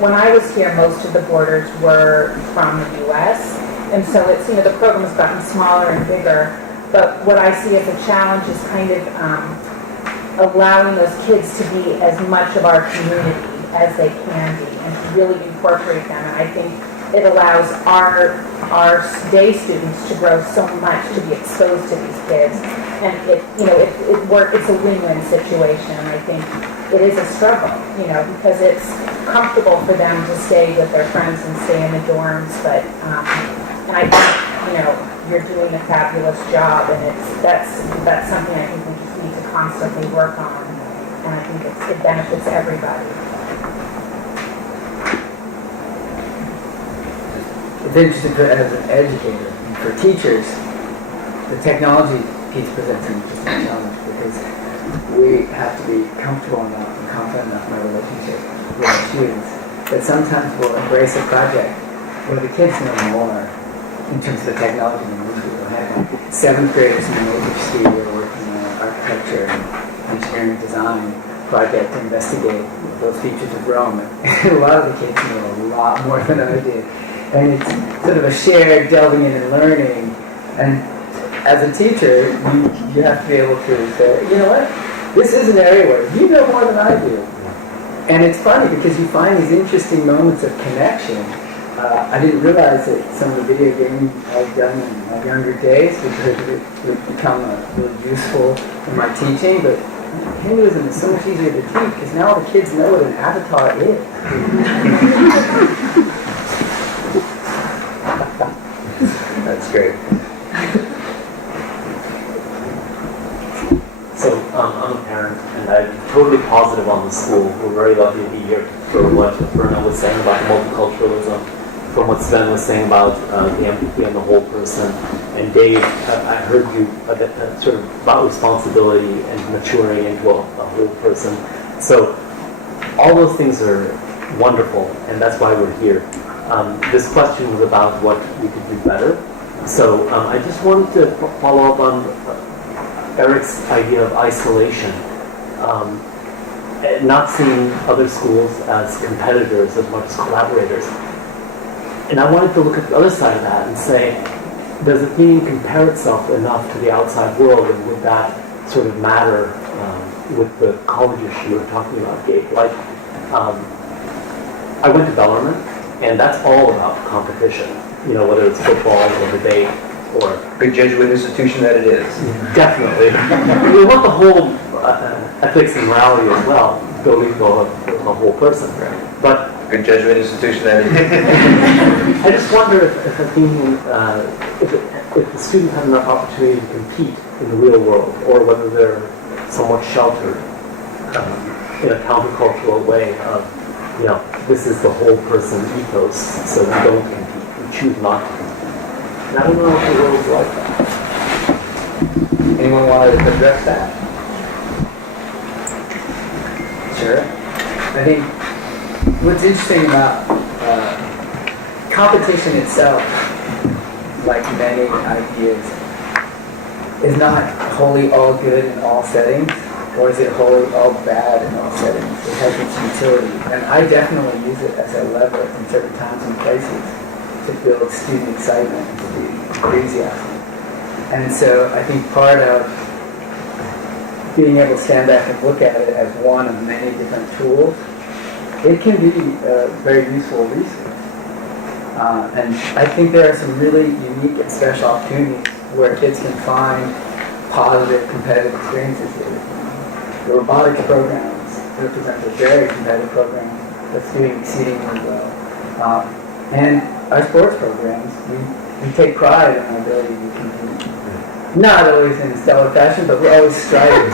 when I was here, most of the boarders were from the U.S. And so it's, the program has gotten smaller and bigger. But what I see as a challenge is kind of allowing those kids to be as much of our community as they can be and to really incorporate them. And I think it allows our day students to grow so much, to be exposed to these kids. And it's a win-win situation. And I think it is a struggle, because it's comfortable for them to stay with their friends and stay in the dorms. But, and I think, you're doing a fabulous job, and that's something I think we just need to constantly work on. and I think it benefits everybody. It's interesting as an educator, and for teachers, the technology piece presents an interesting challenge because we have to be comfortable enough and confident enough in our relationship with our students that sometimes we'll embrace a project where the kids know more in terms of the technology than we do. I had 7th graders in the Motor Studio working on an architecture and engineering design project to investigate those features of Rome. And a lot of the kids know a lot more than I did. And it's sort of a shared delving in and learning. And as a teacher, you have to be able to say, you know what, this is an area where you know more than I do. And it's funny because you find these interesting moments of connection. I didn't realize that some of the video games I've done in my younger days would become really useful in my teaching, but Hinduism is so much easier to teach because now all the kids know what an avatar is. That's great. So I'm a parent, and I'm totally positive on the school. We're very lucky to be here for what Bryna was saying about multiculturalism, from what Sven was saying about the empathy and the whole person. And Dave, I heard you sort of about responsibility and maturing into a whole person. So all those things are wonderful, and that's why we're here. This question was about what we could do better. So I just wanted to follow up on Eric's idea of isolation, not seeing other schools as competitors as much as collaborators. And I wanted to look at the other side of that and say, does Athenian compare itself enough to the outside world, and would that sort of matter with the college issue you were talking about, Gabe? Like, I went to Bellarmine, and that's all about competition, you know, whether it's football or debate or... Big Jesuit institution that it is. Definitely. We want the whole ethics and morality as well, building the whole person. But Good Jesuit institution that it is. I just wonder if Athenian, if the students have enough opportunity to compete in the real world, or whether they're somewhat sheltered in a countercultural way of, you know, this is the whole person ethos, so we don't compete, we choose not to compete. And I don't know if the world is like that. Anyone want to address that? Sure. I think what's interesting about competition itself, like many ideas, is not wholly all good in all settings, or is it wholly all bad in all settings. It has its utility. And I definitely use it as a lever in certain times and places to build student excitement and student enthusiasm. And so I think part of being able to stand back and look at it as one of many different tools, it can be a very useful resource. And I think there are some really unique and special opportunities where kids can find positive competitive experiences here. The robotics programs represent a very competitive program that's doing exceedingly well. And our sports programs, we take pride in our ability to compete. Not always in stellar fashion, but we're always striving.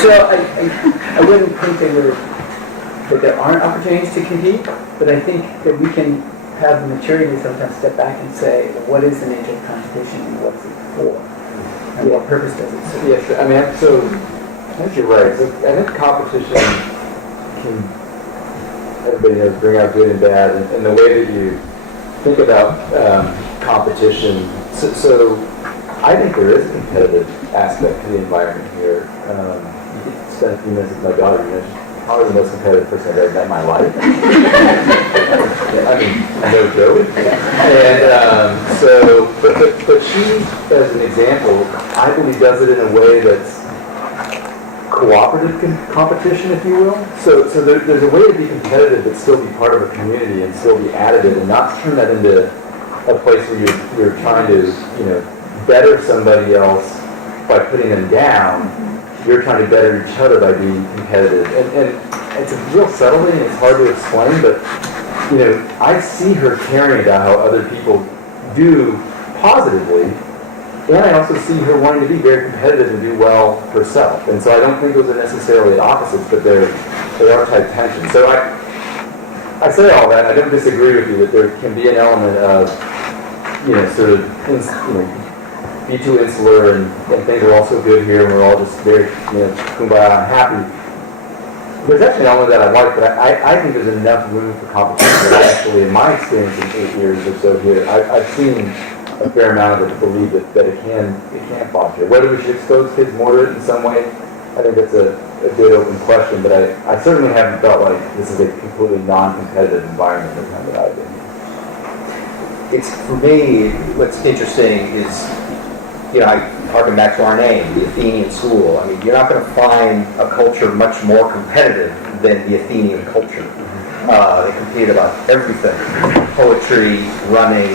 So I wouldn't think that there aren't opportunities to compete, but I think that we can have the maturity to sometimes step back and say, well, what is the nature of competition and what is it for? And what purpose does it serve? Yes, I mean, so I think you're right. So I think competition can, everybody knows, bring out good and bad, and the way that you think about competition. So I think there is a competitive aspect to the environment here. You can spend a few minutes with my daughter, you know, she's probably the most competitive person I've ever met in my life. I mean, no joke. And so, but she, as an example, I believe does it in a way that's cooperative competition, if you will. So there's a way to be competitive but still be part of a community and still be additive, and not turn that into a place where you're trying to, you know, better somebody else by putting them down. You're trying to better each other by being competitive. And it's a real subtle thing, it's hard to explain, but, you know, I see her caring about how other people do positively, And I also see her wanting to be very competitive and do well herself. And so I don't think those are necessarily opposites, but they are tight tensions. So I say all that, and I don't disagree with you that there can be an element of, sort of, be too insular and things are all so good here and we're all just very, kumbaya and happy. There's actually an element that I like, but I think there's enough room for competition. Actually, in my experience in 8 years or so here, I've seen a fair amount of it to believe that it can foster. Whether we should expose kids more to it in some way, I think that's a good open question, but I certainly haven't felt like this is a completely non-competitive environment the time that I've been here. It's, for me, what's interesting is, I harken back to our name, the Athenian School. I mean, you're not going to find a culture much more competitive than the Athenian culture. They competed about everything, poetry, running,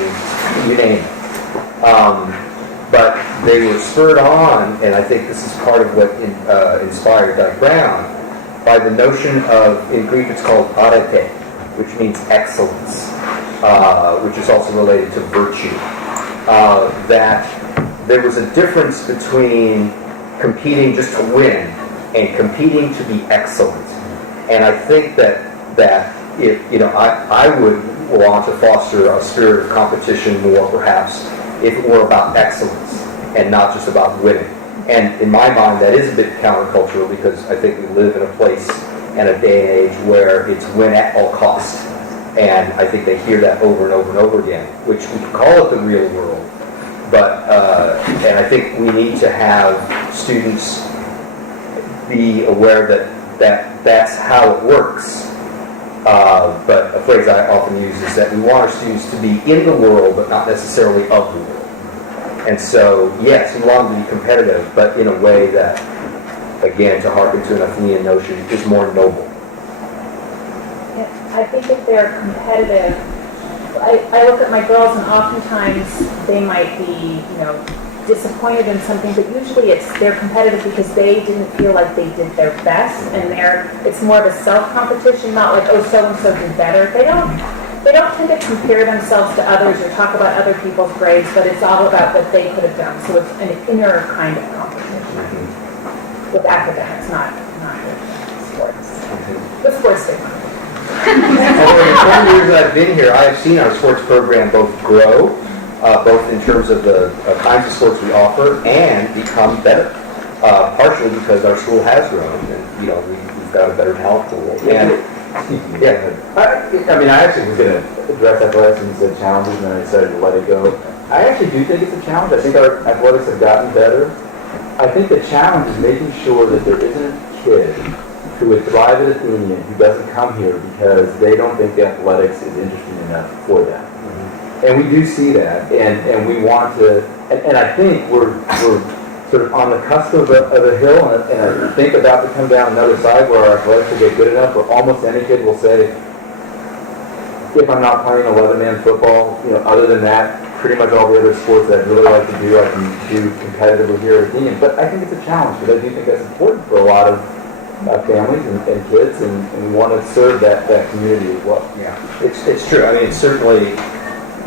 you name it. But they were spurred on, and I think this is part of what inspired Doug Brown, by the notion of, in Greek it's called arete, which means excellence, which is also related to virtue. That there was a difference between competing just to win and competing to be excellent. And I think that if, I would want to foster a spirit of competition more, perhaps, if it were about excellence and not just about winning. And in my mind, that is a bit countercultural because I think we live in a place and a day and age where it's win at all costs. And I think they hear that over and over and over again, which we can call it the real world. But, and I think we need to have students be aware that that's how it works. But a phrase I often use is that we want our students to be in the world, but not necessarily of the world. And so, yes, we want them to be competitive, but in a way that, again, to harken to an Athenian notion, is more noble. I think if they're competitive, I look at my girls and oftentimes they might be, disappointed in something, but usually they're competitive because they didn't feel like they did their best, and it's more of a self-competition, not like, oh, so-and-so did better. They don't tend to compare themselves to others or talk about other people's grades, but it's all about what they could have done. So it's an inner kind of competition with academics, not with sports. With sports, they want. Over the 20 years that I've been here, I have seen our sports program both grow, both in terms of the kinds of sports we offer, and become better. Partially because our school has grown, and we've got a better talent pool. And I actually was going to address athletics and you said challenges, and then I decided to let it go. I actually do think it's a challenge. I think our athletics have gotten better. I think the challenge is making sure that there isn't a kid who would thrive at Athenian who doesn't come here because they don't think the athletics is interesting enough for them. And we do see that, and we want to, and I think we're sort of on the cusp of a hill, and I think about to come down another side where our athletics will get good enough where almost any kid will say, if I'm not playing 11-man football, other than that, pretty much all the other sports that I'd really like to do, I can do competitively here at Athenian. But I think it's a challenge, because I do think that's important for a lot of families and kids, and we want to serve that community as well. Yeah, it's true. I mean, it's certainly,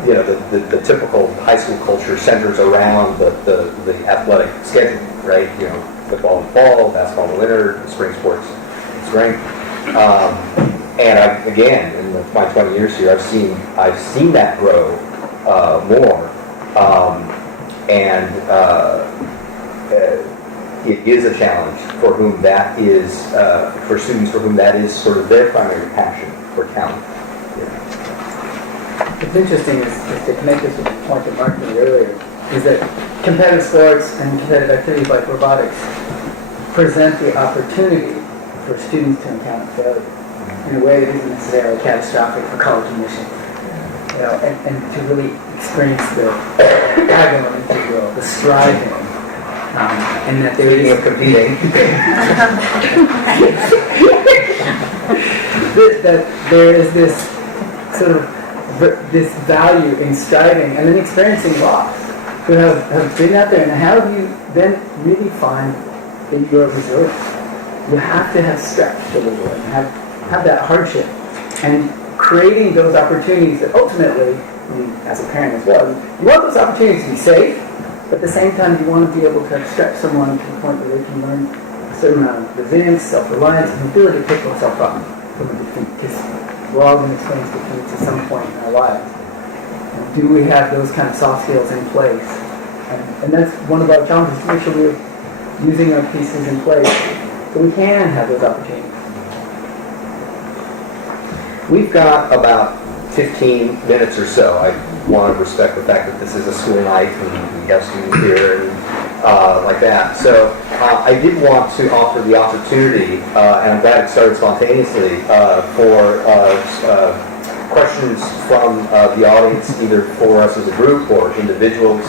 the typical high school culture centers around the athletic schedule, right? Football in the fall, basketball in the winter, spring sports in spring. And again, in my 20 years here, I've seen that grow more, and it is a challenge for whom that is, for students for whom that is sort of their primary passion for talent. What's interesting is to connect this with the point that Mark made earlier, is that competitive sports and competitive activities like robotics present the opportunity for students to encounter failure in a way that isn't necessarily catastrophic for college admission. And to really experience the agony, if you will, the striving, and that there Speaking is of competing, that there is this sort of this value in striving and then experiencing loss. To have been out there, and how do you then really find that you're resilient? You have to have stretch to live with, and have that hardship, and creating those opportunities that ultimately, as a parent as well, you want those opportunities to be safe, But at the same time, you want to be able to stretch someone to the point where they can learn a certain amount of resilience, self-reliance, and the ability to pick themselves up from a defeat. Because we're all going to experience defeats at some point in our lives. And do we have those kind of soft skills in place? And that's one of our challenges, to make sure we're using our pieces in place so we can have those opportunities. We've got about 15 minutes or so. I want to respect the fact that this is a school night and we have students here and like that. So I did want to offer the opportunity, and I'm glad it started spontaneously, for questions from the audience, either for us as a group or individuals.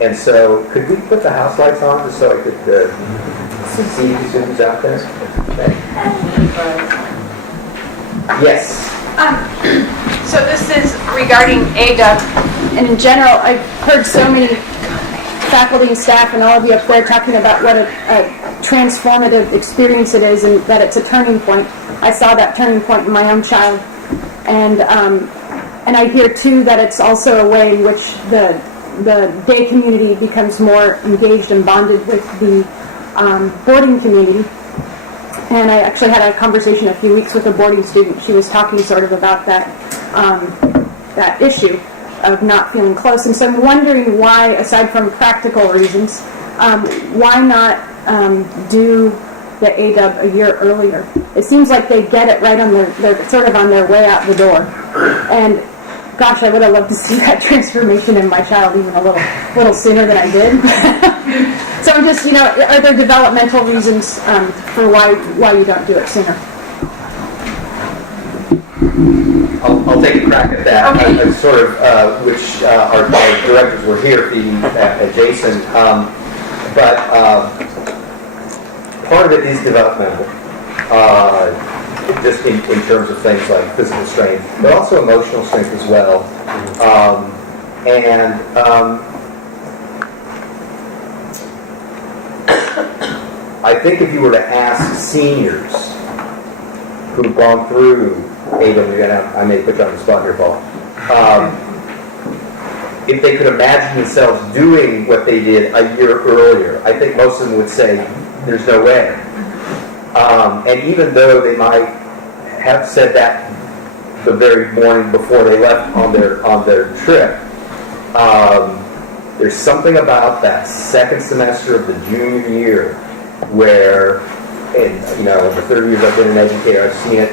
And so could we put the house lights on just so I could see the students out there? Yes. So this is regarding ADUB, and in general, I've heard so many faculty and staff and all of you up there talking about what a transformative experience it is and that it's a turning point. I saw that turning point in my own child, and I hear too that it's also a way in which the day community becomes more engaged and bonded with the boarding community. And I actually had a conversation a few weeks with a boarding student. She was talking sort of about that that issue of not feeling close. And so I'm wondering why, aside from practical reasons, why not do the ADUB a year earlier? It seems like they get it right on they're sort of on their way out the door. And gosh, I would have loved to see that transformation in my child even a little sooner than I did. So I'm just, are there developmental reasons for why you don't do it sooner? I'll take a crack at that. Okay. I sort of, which our directors were here feeding at Jason. But part of it is developmental, just in terms of things like physical strength, but also emotional strength as well. I think if you were to ask seniors who've gone through AWE, and I may put you on the spot here, Paul, if they could imagine themselves doing what they did a year earlier, I think most of them would say, there's no way. And even though they might have said that the very morning before they left on their trip, there's something about that second semester of the junior year where, in the 30 years I've been an educator, I've seen it,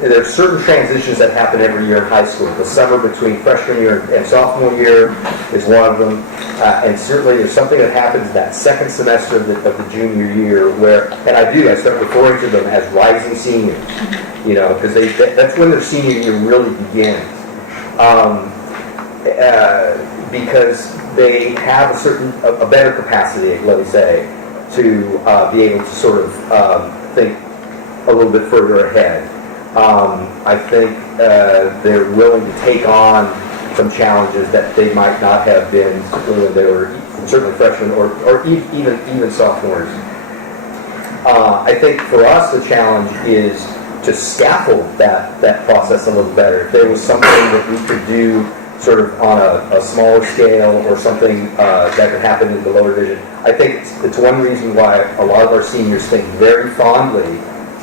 there's certain transitions that happen every year in high school. The summer between freshman year and sophomore year is one of them. And certainly there's something that happens in that second semester of the junior year where, and I start referring to them as rising seniors, because that's when their senior year really begins. Because they have a better capacity, let me say, to be able to sort of think a little bit further ahead. I think they're willing to take on some challenges that they might not have been when they were certainly freshmen or even sophomores. I think for us the challenge is to scaffold that process a little better. If there was something that we could do sort of on a smaller scale or something that could happen in the lower division. I think it's one reason why a lot of our seniors think very fondly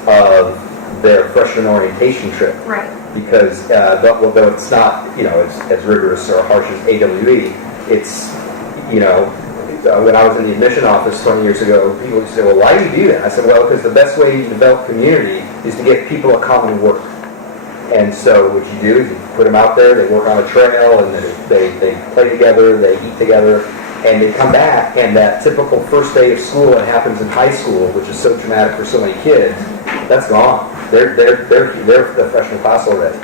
of their freshman orientation trip. Right. Because although it's not, as rigorous or harsh as AWE, it's, when I was in the admission office 20 years ago, people would say, well, why do you do that? I said, well, because the best way to develop community is to get people a common work. And so what you do is you put them out there, they work on a trail, and they play together, they eat together, and they come back, and that typical first day of school that happens in high school, which is so traumatic for so many kids, that's gone. They're the freshman class already.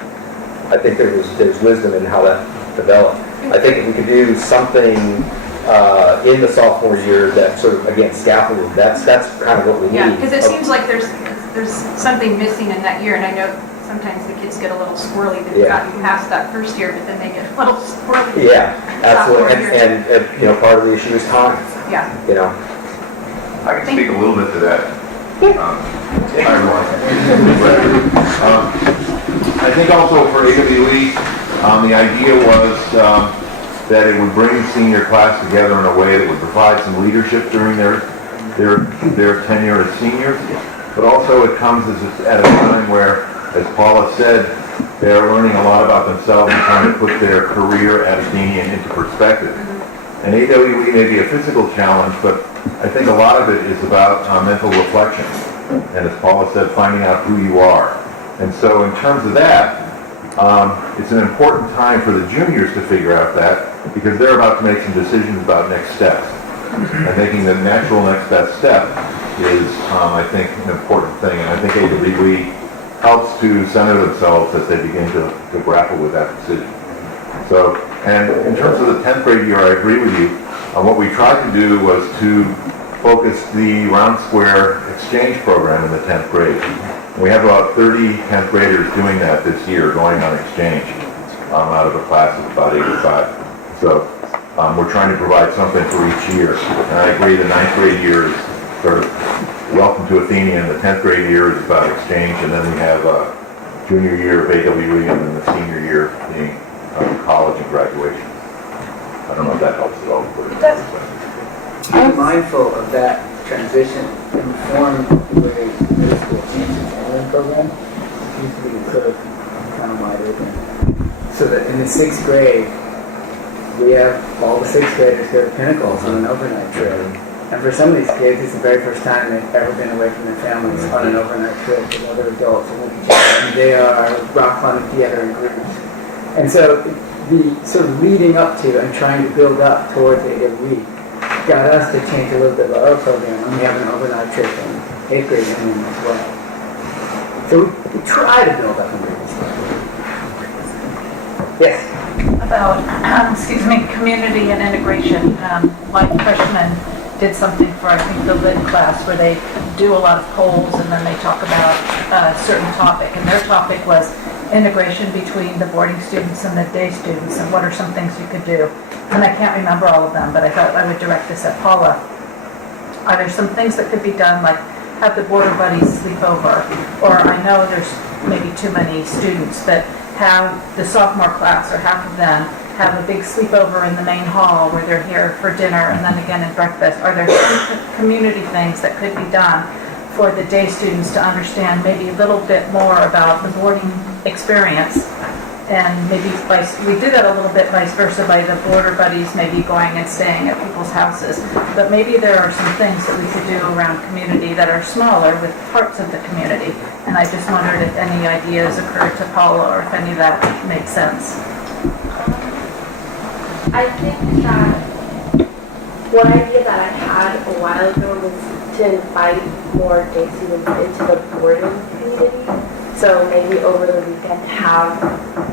I think there's wisdom in how that developed. I think if we could do something in the sophomore year that sort of, again, scaffolded, that's kind of what we need. Yeah, because it seems like there's something missing in that year, and I know sometimes the kids get a little squirrely. They've gotten past that first year, but then they get a little squirrely. Yeah, absolutely. And part of the issue is time. Yeah. I can speak a little bit to that. Hi, everyone. I think also for AWE, the idea was that it would bring the senior class together in a way that would provide some leadership during their tenure as seniors, but also it comes at a time where, as Paula said, they're learning a lot about themselves and trying to put their career at Athenian into perspective. And AWE may be a physical challenge, but I think a lot of it is about mental reflection. And as Paula said, finding out who you are. And so in terms of that, it's an important time for the juniors to figure out that, because they're about to make some decisions about next steps. And making the natural next best step is, I think, an important thing. And I think AWE helps to center themselves as they begin to grapple with that decision. So, and in terms of the 10th grade year, I agree with you. What we tried to do was to focus the Round Square exchange program in the 10th grade. We have about 30 10th graders doing that this year, going on exchange out of a class of about 85. So we're trying to provide something for each year. And I agree the 9th grade year is sort of welcome to Athenian, the 10th grade year is about exchange, and then we have junior year of AWE, and then the senior year being college and graduation. I don't know if that helps at all. Be mindful of that transition and reform the way middle school changes the English program. It used to be sort of kind of wide open. So that in the 6th grade, we have all the 6th graders go to Pinnacles on an overnight trip. And for some of these kids, it's the very first time they've ever been away from their families on an overnight trip with other adults and with each other. And they are rock climbing together in groups. And so the sort of leading up to and trying to build up towards AWE got us to change a little bit of our program, and we have an overnight trip in 8th grade as well. So we try to build up in grades. Yes? About, community and integration. Like freshmen did something for, I think, the lit class where they do a lot of polls and then they talk about a certain topic. And their topic was integration between the boarding students and the day students, and what are some things you could do. And I can't remember all of them, but I thought I would direct this at Paula. Are there some things that could be done, like have the border buddies sleep over? Or I know there's maybe too many students, but have the sophomore class, or half of them, have a big sleepover in the main hall where they're here for dinner and then again at breakfast. Are there some community things that could be done for the day students to understand maybe a little bit more about the boarding experience? And maybe we do that a little bit vice versa by the border buddies maybe going and staying at people's houses. But maybe there are some things that we could do around community that are smaller with parts of the community. And I just wondered if any ideas occurred to Paula, or if any of that makes sense. I think that one idea that I had a while ago was to invite more day students into the boarding community. So maybe over the weekend have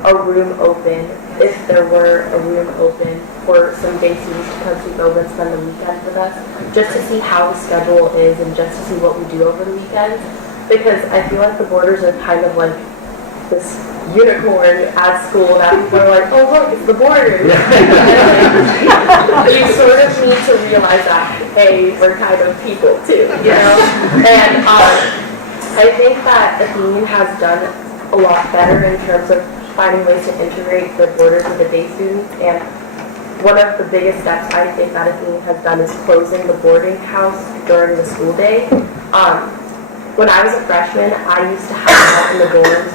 a room open, if there were a room open, for some day students to come sleep over and spend the weekend with us, just to see how the schedule is and just to see what we do over the weekends. Because I feel like the boarders are kind of like this unicorn at school that people are like, oh look, it's the boarders. You sort of need to realize that, hey, we're kind of people too, you know? And I think that Athenian has done a lot better in terms of finding ways to integrate the boarders with the day students. And one of the biggest steps I think that Athenian has done is closing the boarding house during the school day. When I was a freshman, I used to hang out in the dorms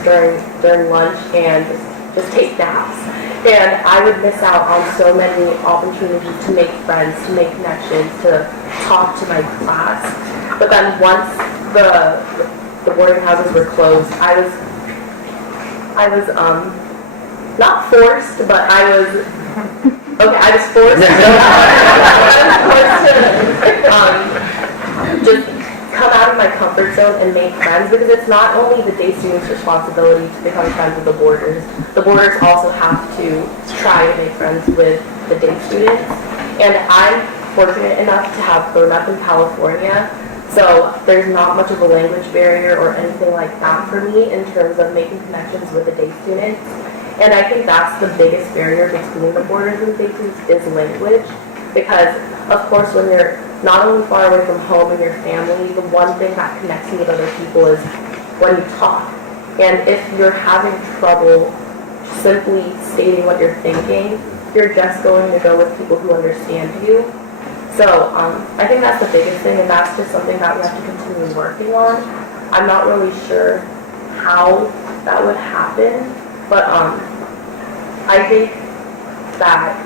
during lunch and just take naps. And I would miss out on so many opportunities to make friends, to make connections, to talk to my class. But then once the boarding houses were closed, I was not forced, but I was forced to just come out of my comfort zone and make friends, because it's not only the day students' responsibility to become friends with the boarders also have to try to make friends with the day students. And I'm fortunate enough to have grown up in California, so there's not much of a language barrier or anything like that for me in terms of making connections with the day students. And I think that's the biggest barrier between the boarders and the day students is language, because of course when you're not only far away from home and your family, the one thing that connects you with other people is when you talk. And if you're having trouble simply stating what you're thinking, you're just going to go with people who understand you. So I think that's the biggest thing, and that's just something that we have to continue working on. I'm not really sure how that would happen, but I think that,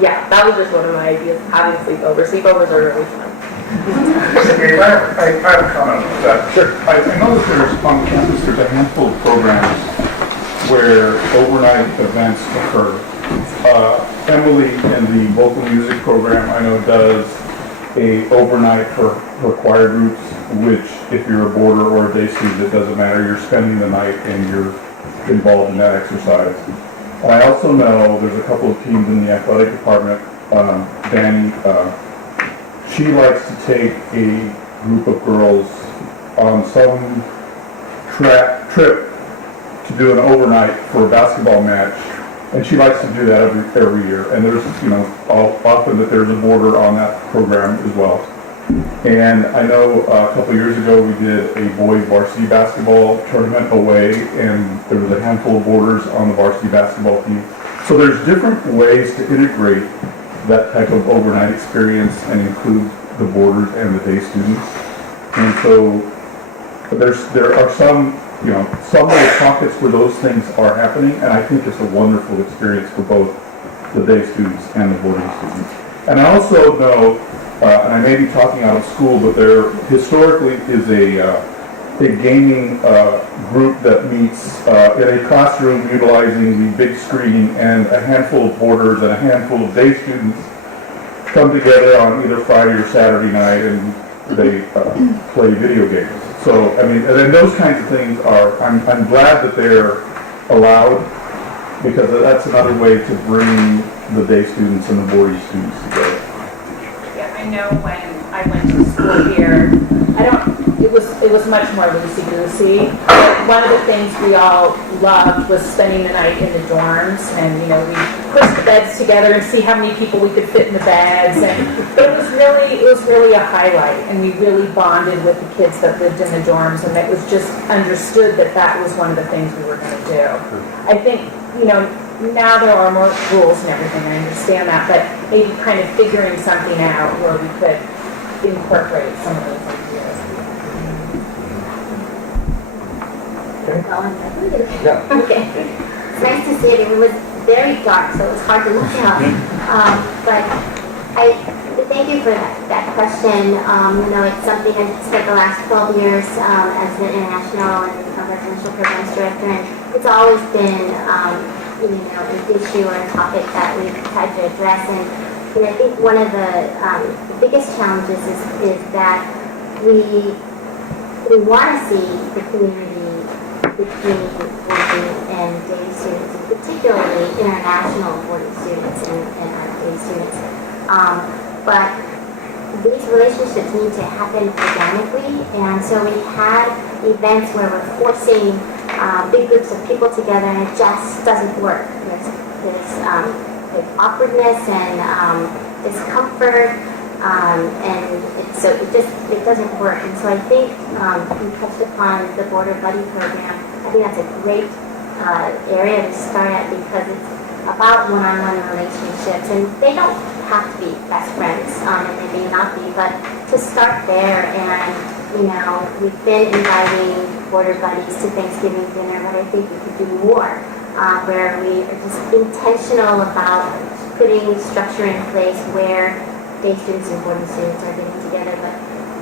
yeah, that was just one of my ideas, having sleepovers. Sleepovers are really fun. Okay, I have a comment about that. Sure. I know that there's, on campus, there's a handful of programs where overnight events occur. Emily in the vocal music program, I know, does a overnight for choir groups, which if you're a boarder or a day student, it doesn't matter. You're spending the night and you're involved in that exercise. And I also know there's a couple of teams in the athletic department. Danny, she likes to take a group of girls on some trip to do an overnight for a basketball match. And she likes to do that every year. And there's, often that there's a boarder on that program as well. And I know a couple years ago we did a boys varsity basketball tournament away, and there was a handful of boarders on the varsity basketball team. So there's different ways to integrate that type of overnight experience and include the boarders and the day students. And so there are some little pockets where those things are happening, and I think it's a wonderful experience for both the day students and the boarding students. And I also know, and I may be talking out of school, but there historically is a gaming group that meets in a classroom utilizing the big screen, and a handful of boarders and a handful of day students come together on either Friday or Saturday night, and they play video games. So, I mean, and then those kinds of things are, I'm glad that they're allowed, because that's another way to bring the day students and the boarding students together. Yeah, I know when I went to school here, it was much more loosey-goosey. One of the things we all loved was spending the night in the dorms, and we push the beds together and see how many people we could fit in the beds, but it was really a highlight, and we really bonded with the kids that lived in the dorms, and it was just understood that was one of the things we were going to do. I think, now there are more rules and everything, I understand that, but maybe kind of figuring something out where we could incorporate some of those ideas. Okay. It's nice to see it. It was very dark, so it was hard to look out. But thank you for that question. It's something I spent the last 12 years as the international and residential programs director, and it's always been an issue or a topic that we've tried to address. And I think one of the biggest challenges is that we want to see the community between boarding and day students, and particularly international boarding students and our day students. But these relationships need to happen organically, and so we had events where we're forcing big groups of people together, and it just doesn't work. There's awkwardness and discomfort, so it doesn't work. And so I think you touched upon the Border Buddy program. I think that's a great area to start at, because it's about one-on-one relationships, and they don't have to be best friends, and they may not be, but to start there. And we've been inviting Border Buddies to Thanksgiving dinner, but I think we could do more, where we are just intentional about putting structure in place where day students and boarding students are getting together, but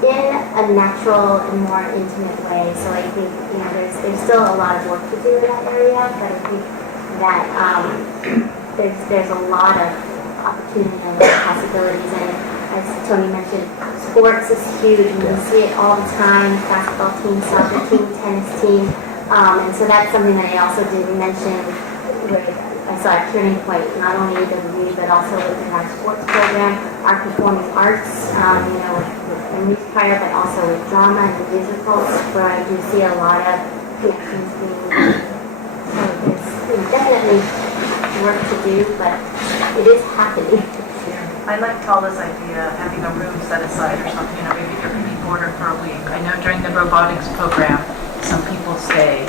in a natural and more intimate way. So I think there's still a lot of work to do in that area, but I think that there's a lot of opportunity and a lot of possibilities. And as Tony mentioned, sports is huge, and we see it all the time: basketball team, soccer team, tennis team, and so that's something that I also did mention. I saw a turning point, not only AWE, but also within our sports program, our performing arts, with music choir, but also with drama and musicals, where I do see a lot of connections being made. So there's definitely work to do, but it is happening. I like Paula's idea of having a room set aside or something, maybe there can be boarder for a week. I know during the robotics program, some people stay.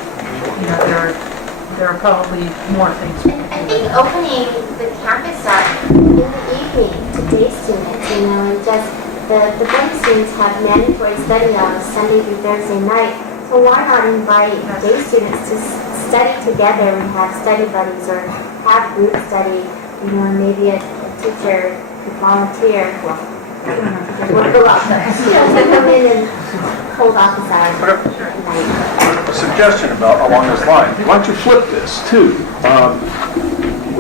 there are probably more things. I think opening the campus up in the evening to day students, and just the Bryna students have mandatory study hours Sunday through Thursday night. So why not invite day students to study together and have study buddies or have group study? Maybe a teacher could volunteer. Well, we'll go out there. To come in and hold office hours at night. A suggestion along this line. Why don't you flip this too?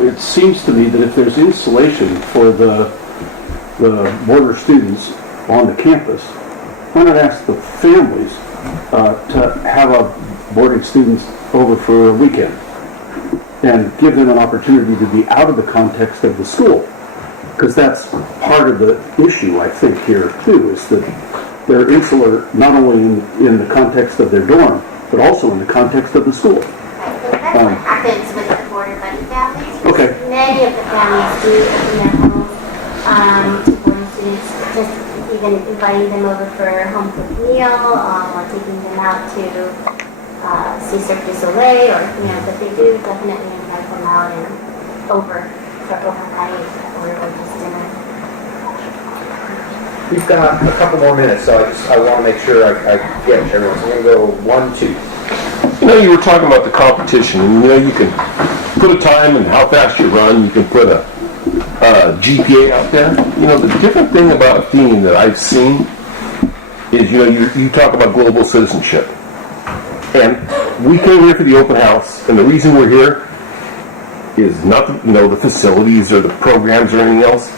It seems to me that if there's installation for the border students on the campus, why not ask the families to have a boarding students over for a weekend and give them an opportunity to be out of the context of the school? Because that's part of the issue, I think, here too, is that they're insular not only in the context of their dorm, but also in the context of the school. That's what happens with the border buddy families. Okay. Many of the families do open their homes to boarding students, just even inviting them over for a home cooked meal, or taking them out to see Cirque du Soleil, or but they do definitely invite them out and over for overnight or just dinner. We've got a couple more minutes, so I want to make sure I get everyone. So we're going to go 1, 2. You were talking about the competition, and you can put a time and how fast you run. You can put a GPA out there. The different thing about Athenian that I've seen is, you talk about global citizenship. And we came here for the open house, and the reason we're here is not the facilities or the programs or anything else.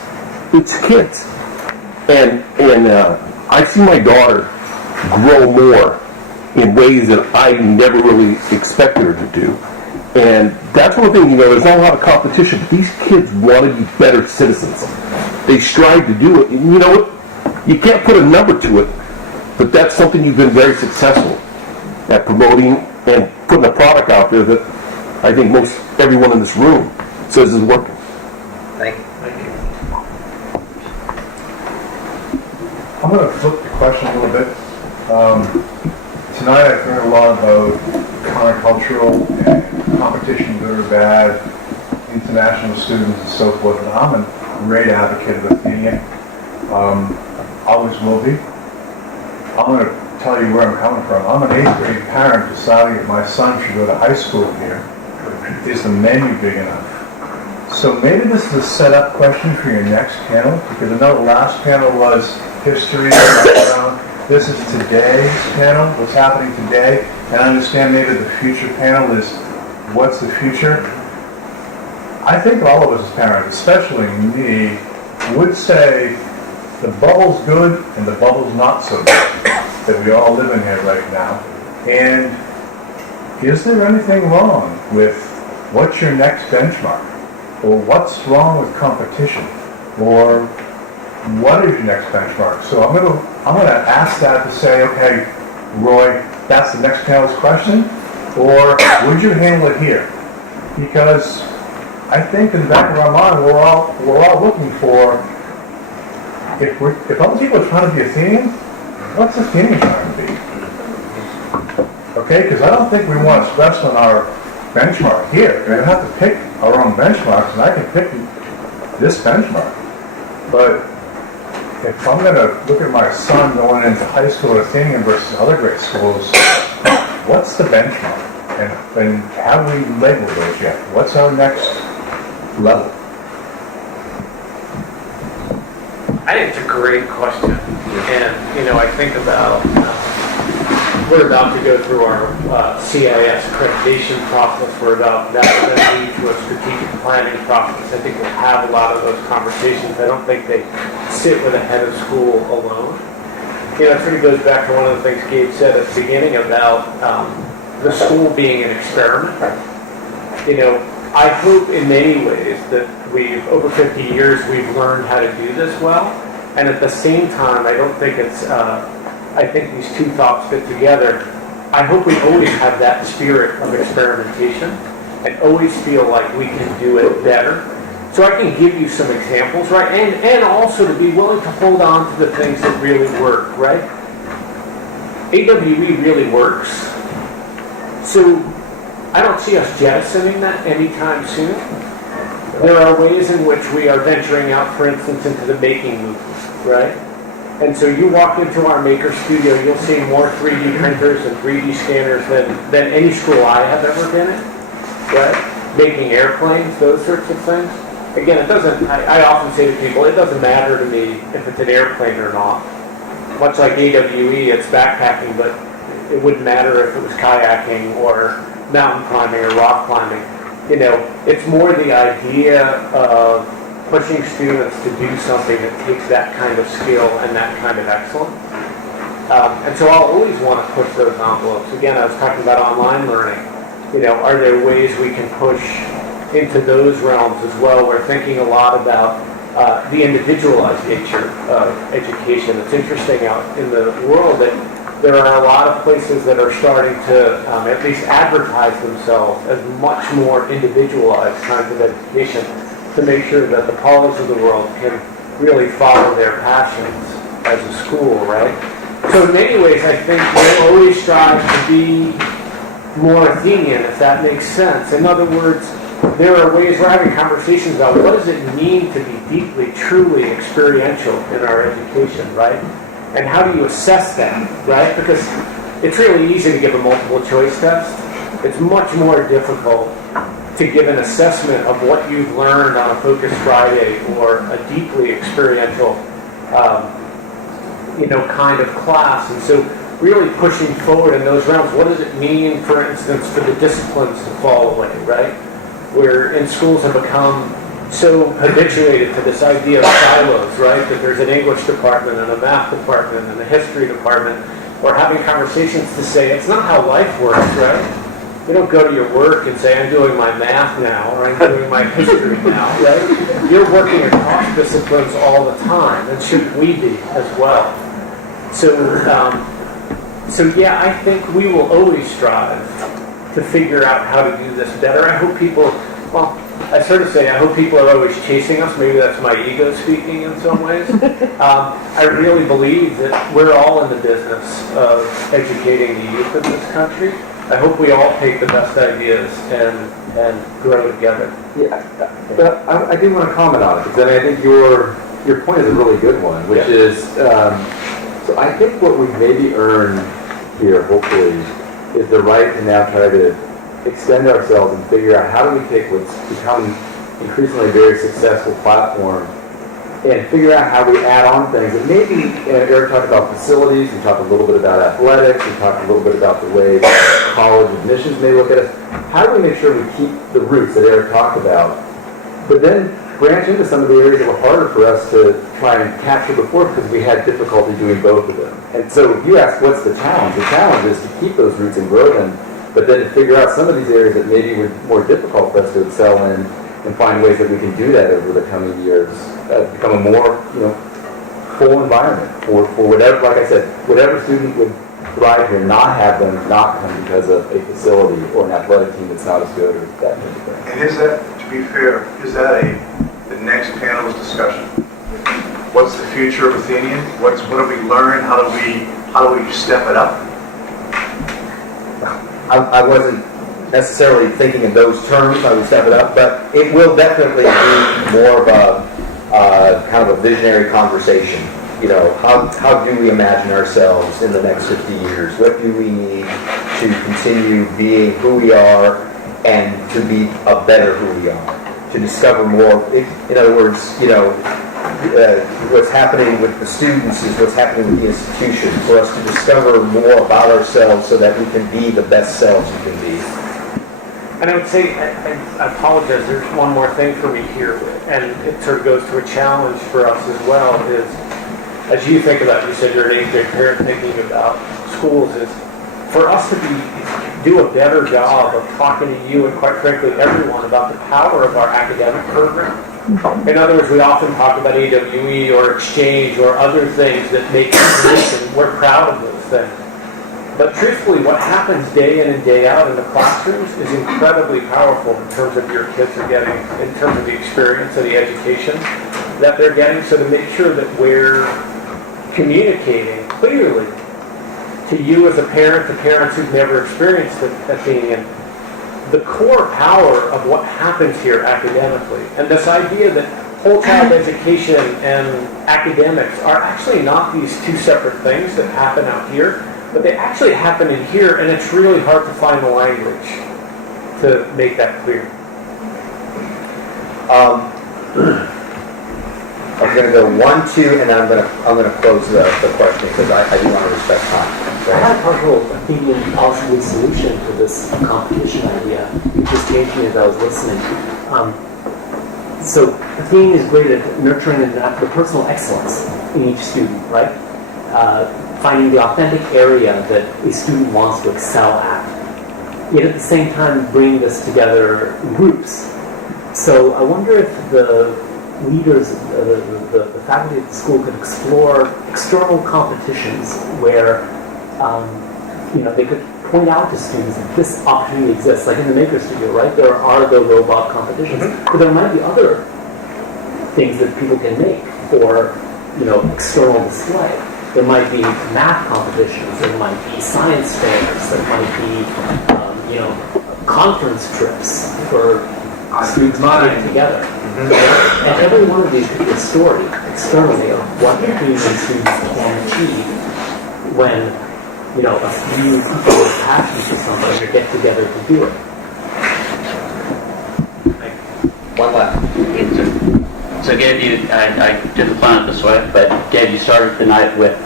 It's kids. And I've seen my daughter grow more in ways that I never really expected her to do. And that's one thing, there's not a lot of competition, but these kids want to be better citizens. They strive to do it. And you know what? You can't put a number to it, but that's something you've been very successful at promoting and putting a product out there that I think most everyone in this room says is working. Thank you. I'm going to flip the question a little bit. Tonight I've heard a lot about countercultural and competition, good or bad, international students and so forth, and I'm a great advocate of Athenian. Always will be. I'm going to tell you where I'm coming from. I'm an 8th grade parent deciding that my son should go to high school here. Is the menu big enough? So maybe this is a setup question for your next panel, because I know the last panel was history, background. This is today's panel, what's happening today, and I understand maybe the future panel is what's the future. I think all of us as parents, especially me, would say the bubble's good and the bubble's not so good that we all live in here right now. And is there anything wrong with what's your next benchmark? Or what's wrong with competition? Or what is your next benchmark? So I'm going to ask that to say, okay, Roy, that's the next panel's question, or would you handle it here? Because I think in the back of our mind, we're all looking for, if other people are trying to be Athenian, what's Athenian trying to be? Okay, because I don't think we want to stress on our benchmark here. We're going to have to pick our own benchmarks, and I can pick this benchmark. But if I'm going to look at my son going into high school at Athenian versus other great schools, what's the benchmark? And have we labeled those yet? What's our next level? I think it's a great question. And, I think about, we're about to go through our CIS accreditation process. We're about that will then lead to a strategic planning process. I think we'll have a lot of those conversations. I don't think they sit with a head of school alone. It sort of goes back to one of the things Gabe said at the beginning about the school being an experiment. I hope in many ways that over 50 years, we've learned how to do this well. And at the same time, I don't think I think these two thoughts fit together. I hope we always have that spirit of experimentation and always feel like we can do it better. So I can give you some examples, right? And also to be willing to hold on to the things that really work, right? AWE really works. So I don't see us jettisoning that anytime soon. There are ways in which we are venturing out, for instance, into the making movement, right? And so you walk into our maker studio, you'll see more 3D printers and 3D scanners than any school I have ever been in, right? Making airplanes, those sorts of things. Again, it doesn't, I often say to people, it doesn't matter to me if it's an airplane or not. Much like AWE, it's backpacking, but it wouldn't matter if it was kayaking or mountain climbing or rock climbing. You know, it's more the idea of pushing students to do something that takes that kind of skill and that kind of excellence. And so I'll always want to push those envelopes. Again, I was talking about online learning. You know, are there ways we can push into those realms as well? We're thinking a lot about the individualized nature of education. It's interesting out in the world that there are a lot of places that are starting to at least advertise themselves as much more individualized kinds of education to make sure that the Paulas of the world can really follow their passions as a school, right? So in many ways, I think we'll always strive to be more Athenian, if that makes sense. In other words, there are ways we're having conversations about what does it mean to be deeply, truly experiential in our education, right? And how do you assess that, right? Because it's really easy to give a multiple choice test. It's much more difficult to give an assessment of what you've learned on a Focus Friday or a deeply experiential, kind of class. And so really pushing forward in those realms, what does it mean, for instance, for the disciplines to fall away, right? Where in schools have become so habituated to this idea of silos, right? That there's an English department and a math department and a history department. We're having conversations to say it's not how life works, right? You don't go to your work and say, I'm doing my math now, or I'm doing my history now, right? You're working across disciplines all the time, and shouldn't we be as well? So yeah, I think we will always strive to figure out how to do this better. I hope people, well, I sort of say I hope people are always chasing us. Maybe that's my ego speaking in some ways. I really believe that we're all in the business of educating the youth of this country. I hope we all take the best ideas and grow together. Yeah, but I do want to comment on it, because I think your point is a really good one, which is, so I think what we've maybe earned here, hopefully, is the right to now try to extend ourselves and figure out how do we take what's become increasingly a very successful platform and figure out how we add on things. And maybe, Eric talked about facilities, we talked a little bit about athletics, we talked a little bit about the way college admissions may look at us. How do we make sure we keep the roots that Eric talked about, but then branch into some of the areas that were harder for us to try and capture before because we had difficulty doing both of them. And so you asked, what's the challenge? The challenge is to keep those roots and grow them, but then to figure out some of these areas that maybe were more difficult for us to excel in and find ways that we can do that over the coming years, become a more, full environment for whatever, like I said, whatever student would thrive here, not have them not come because of a facility or an athletic team that's not as good or that kind of thing. And is that, to be fair, is that the next panel's discussion? What's the future of Athenian? What have we learned? How do we step it up? I wasn't necessarily thinking in those terms, I would step it up, but it will definitely be more of a kind of a visionary conversation. How do we imagine ourselves in the next 50 years? What do we need to continue being who we are and to be a better who we are? To discover more, in other words, what's happening with the students is what's happening with the institution, for us to discover more about ourselves so that we can be the best selves we can be. And I would say, I apologize, there's one more thing for me here, and it sort of goes to a challenge for us as well, is as you think about, you said you're an 8th grade parent thinking about schools, is for us to do a better job of talking to you and quite frankly everyone about the power of our academic program. In other words, we often talk about AWE or exchange or other things that make us and we're proud of those things. But truthfully, what happens day in and day out in the classrooms is incredibly powerful in terms of your kids are getting, in terms of the experience and the education that they're getting. So to make sure that we're communicating clearly to you as a parent, to parents who've never experienced Athenian, the core power of what happens here academically. And this idea that whole child education and academics are actually not these two separate things that happen out here, but they actually happen in here, and it's really hard to find the language to make that clear. I'm going to go 1, 2, and then I'm going to close the question because I do want to respect time. I had a partial Athenian possible solution to this competition idea. It just changed me as I was listening. So Athenian is great at nurturing the personal excellence in each student, right? Finding the authentic area that a student wants to excel at. Yet at the same time bringing this together in groups. So I wonder if the leaders, the faculty at the school could explore external competitions where they could point out to students that this opportunity exists, like in the Maker Studio, right? There are the robot competitions, but there might be other things that people can make for, external display. There might be math competitions, there might be science fairs, there might be, conference trips for students getting together. And every one of these could be a story externally of what Athenian students can achieve when, a few people with passion for something get together to do it. One last. So Gabe, I didn't plan it this way, but Gabe, you started the night with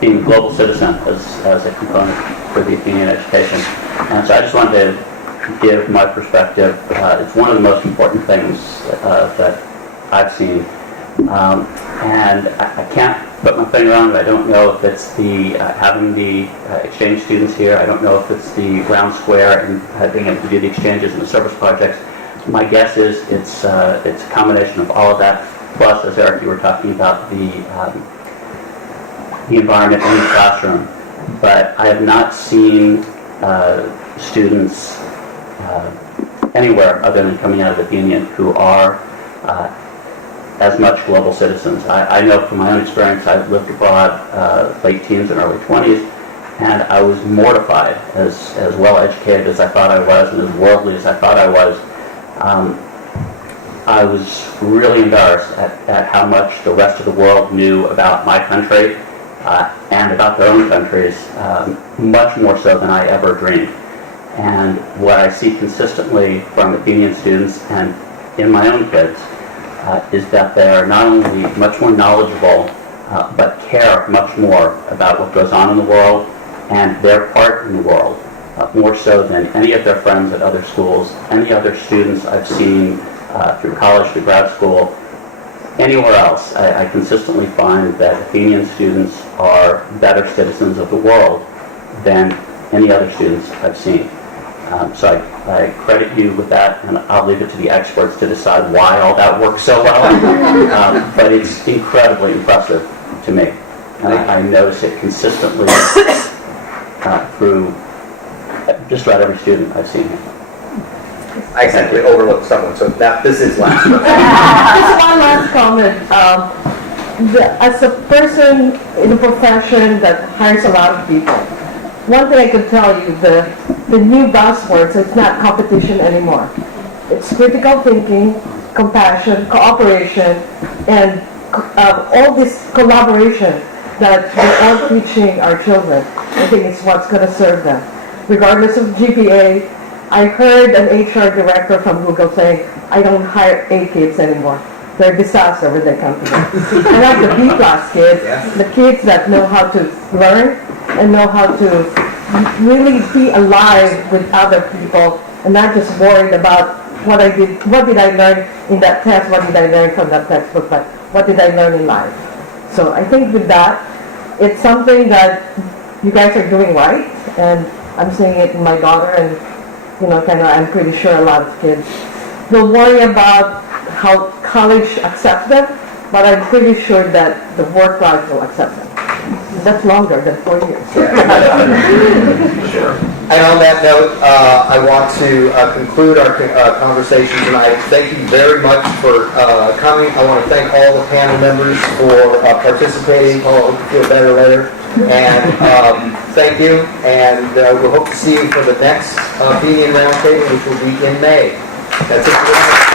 being a global citizen as a component for the Athenian education. And so I just wanted to give my perspective. It's one of the most important things that I've seen. And I can't put my finger on it. I don't know if it's the having the exchange students here. I don't know if it's the round square and being able to do the exchanges and the service projects. My guess is it's a combination of all of that. Plus, as Eric, you were talking about the environment in the classroom. But I have not seen students anywhere other than coming out of Athenian who are as much global citizens. I know from my own experience, I've lived abroad late teens and early 20s, and I was mortified, as well educated as I thought I was and as worldly as I thought I was. I was really embarrassed at how much the rest of the world knew about my country and about their own countries, much more so than I ever dreamed. And what I see consistently from Athenian students and in my own kids is that they are not only much more knowledgeable, but care much more about what goes on in the world and their part in the world, more so than any of their friends at other schools, any other students I've seen through college, through grad school, anywhere else. I consistently find that Athenian students are better citizens of the world than any other students I've seen. So I credit you with that, and I'll leave it to the experts to decide why all that works so well. But it's incredibly impressive to me. And I notice it consistently through just about every student I've seen. I accidentally overlooked someone, so this is last. Just one last comment. As a person in a profession that hires a lot of people, one thing I could tell you, the new buzzwords, it's not competition anymore. It's critical thinking, compassion, cooperation, and all this collaboration that we're all teaching our children. I think it's what's going to serve them. Regardless of GPA, I heard an HR director from Google saying, I don't hire A kids anymore. They're a disaster when they come to me. I like the B-class kids, the kids that know how to learn and know how to really be alive with other people and not just worried about what did I learn in that test, what did I learn from that textbook, but what did I learn in life. So I think with that, it's something that you guys are doing right, and I'm seeing it in my daughter, and I'm pretty sure a lot of kids will worry about how college accepts them, but I'm pretty sure that the work life will accept them. That's longer than 4 years. Sure. And on that note, I want to conclude our conversation tonight. Thank you very much for coming. I want to thank all the panel members for participating. Paula, I hope you feel better later. And thank you, and we'll hope to see you for the next Athenian Roundtable, which will be in May. That's it for tonight.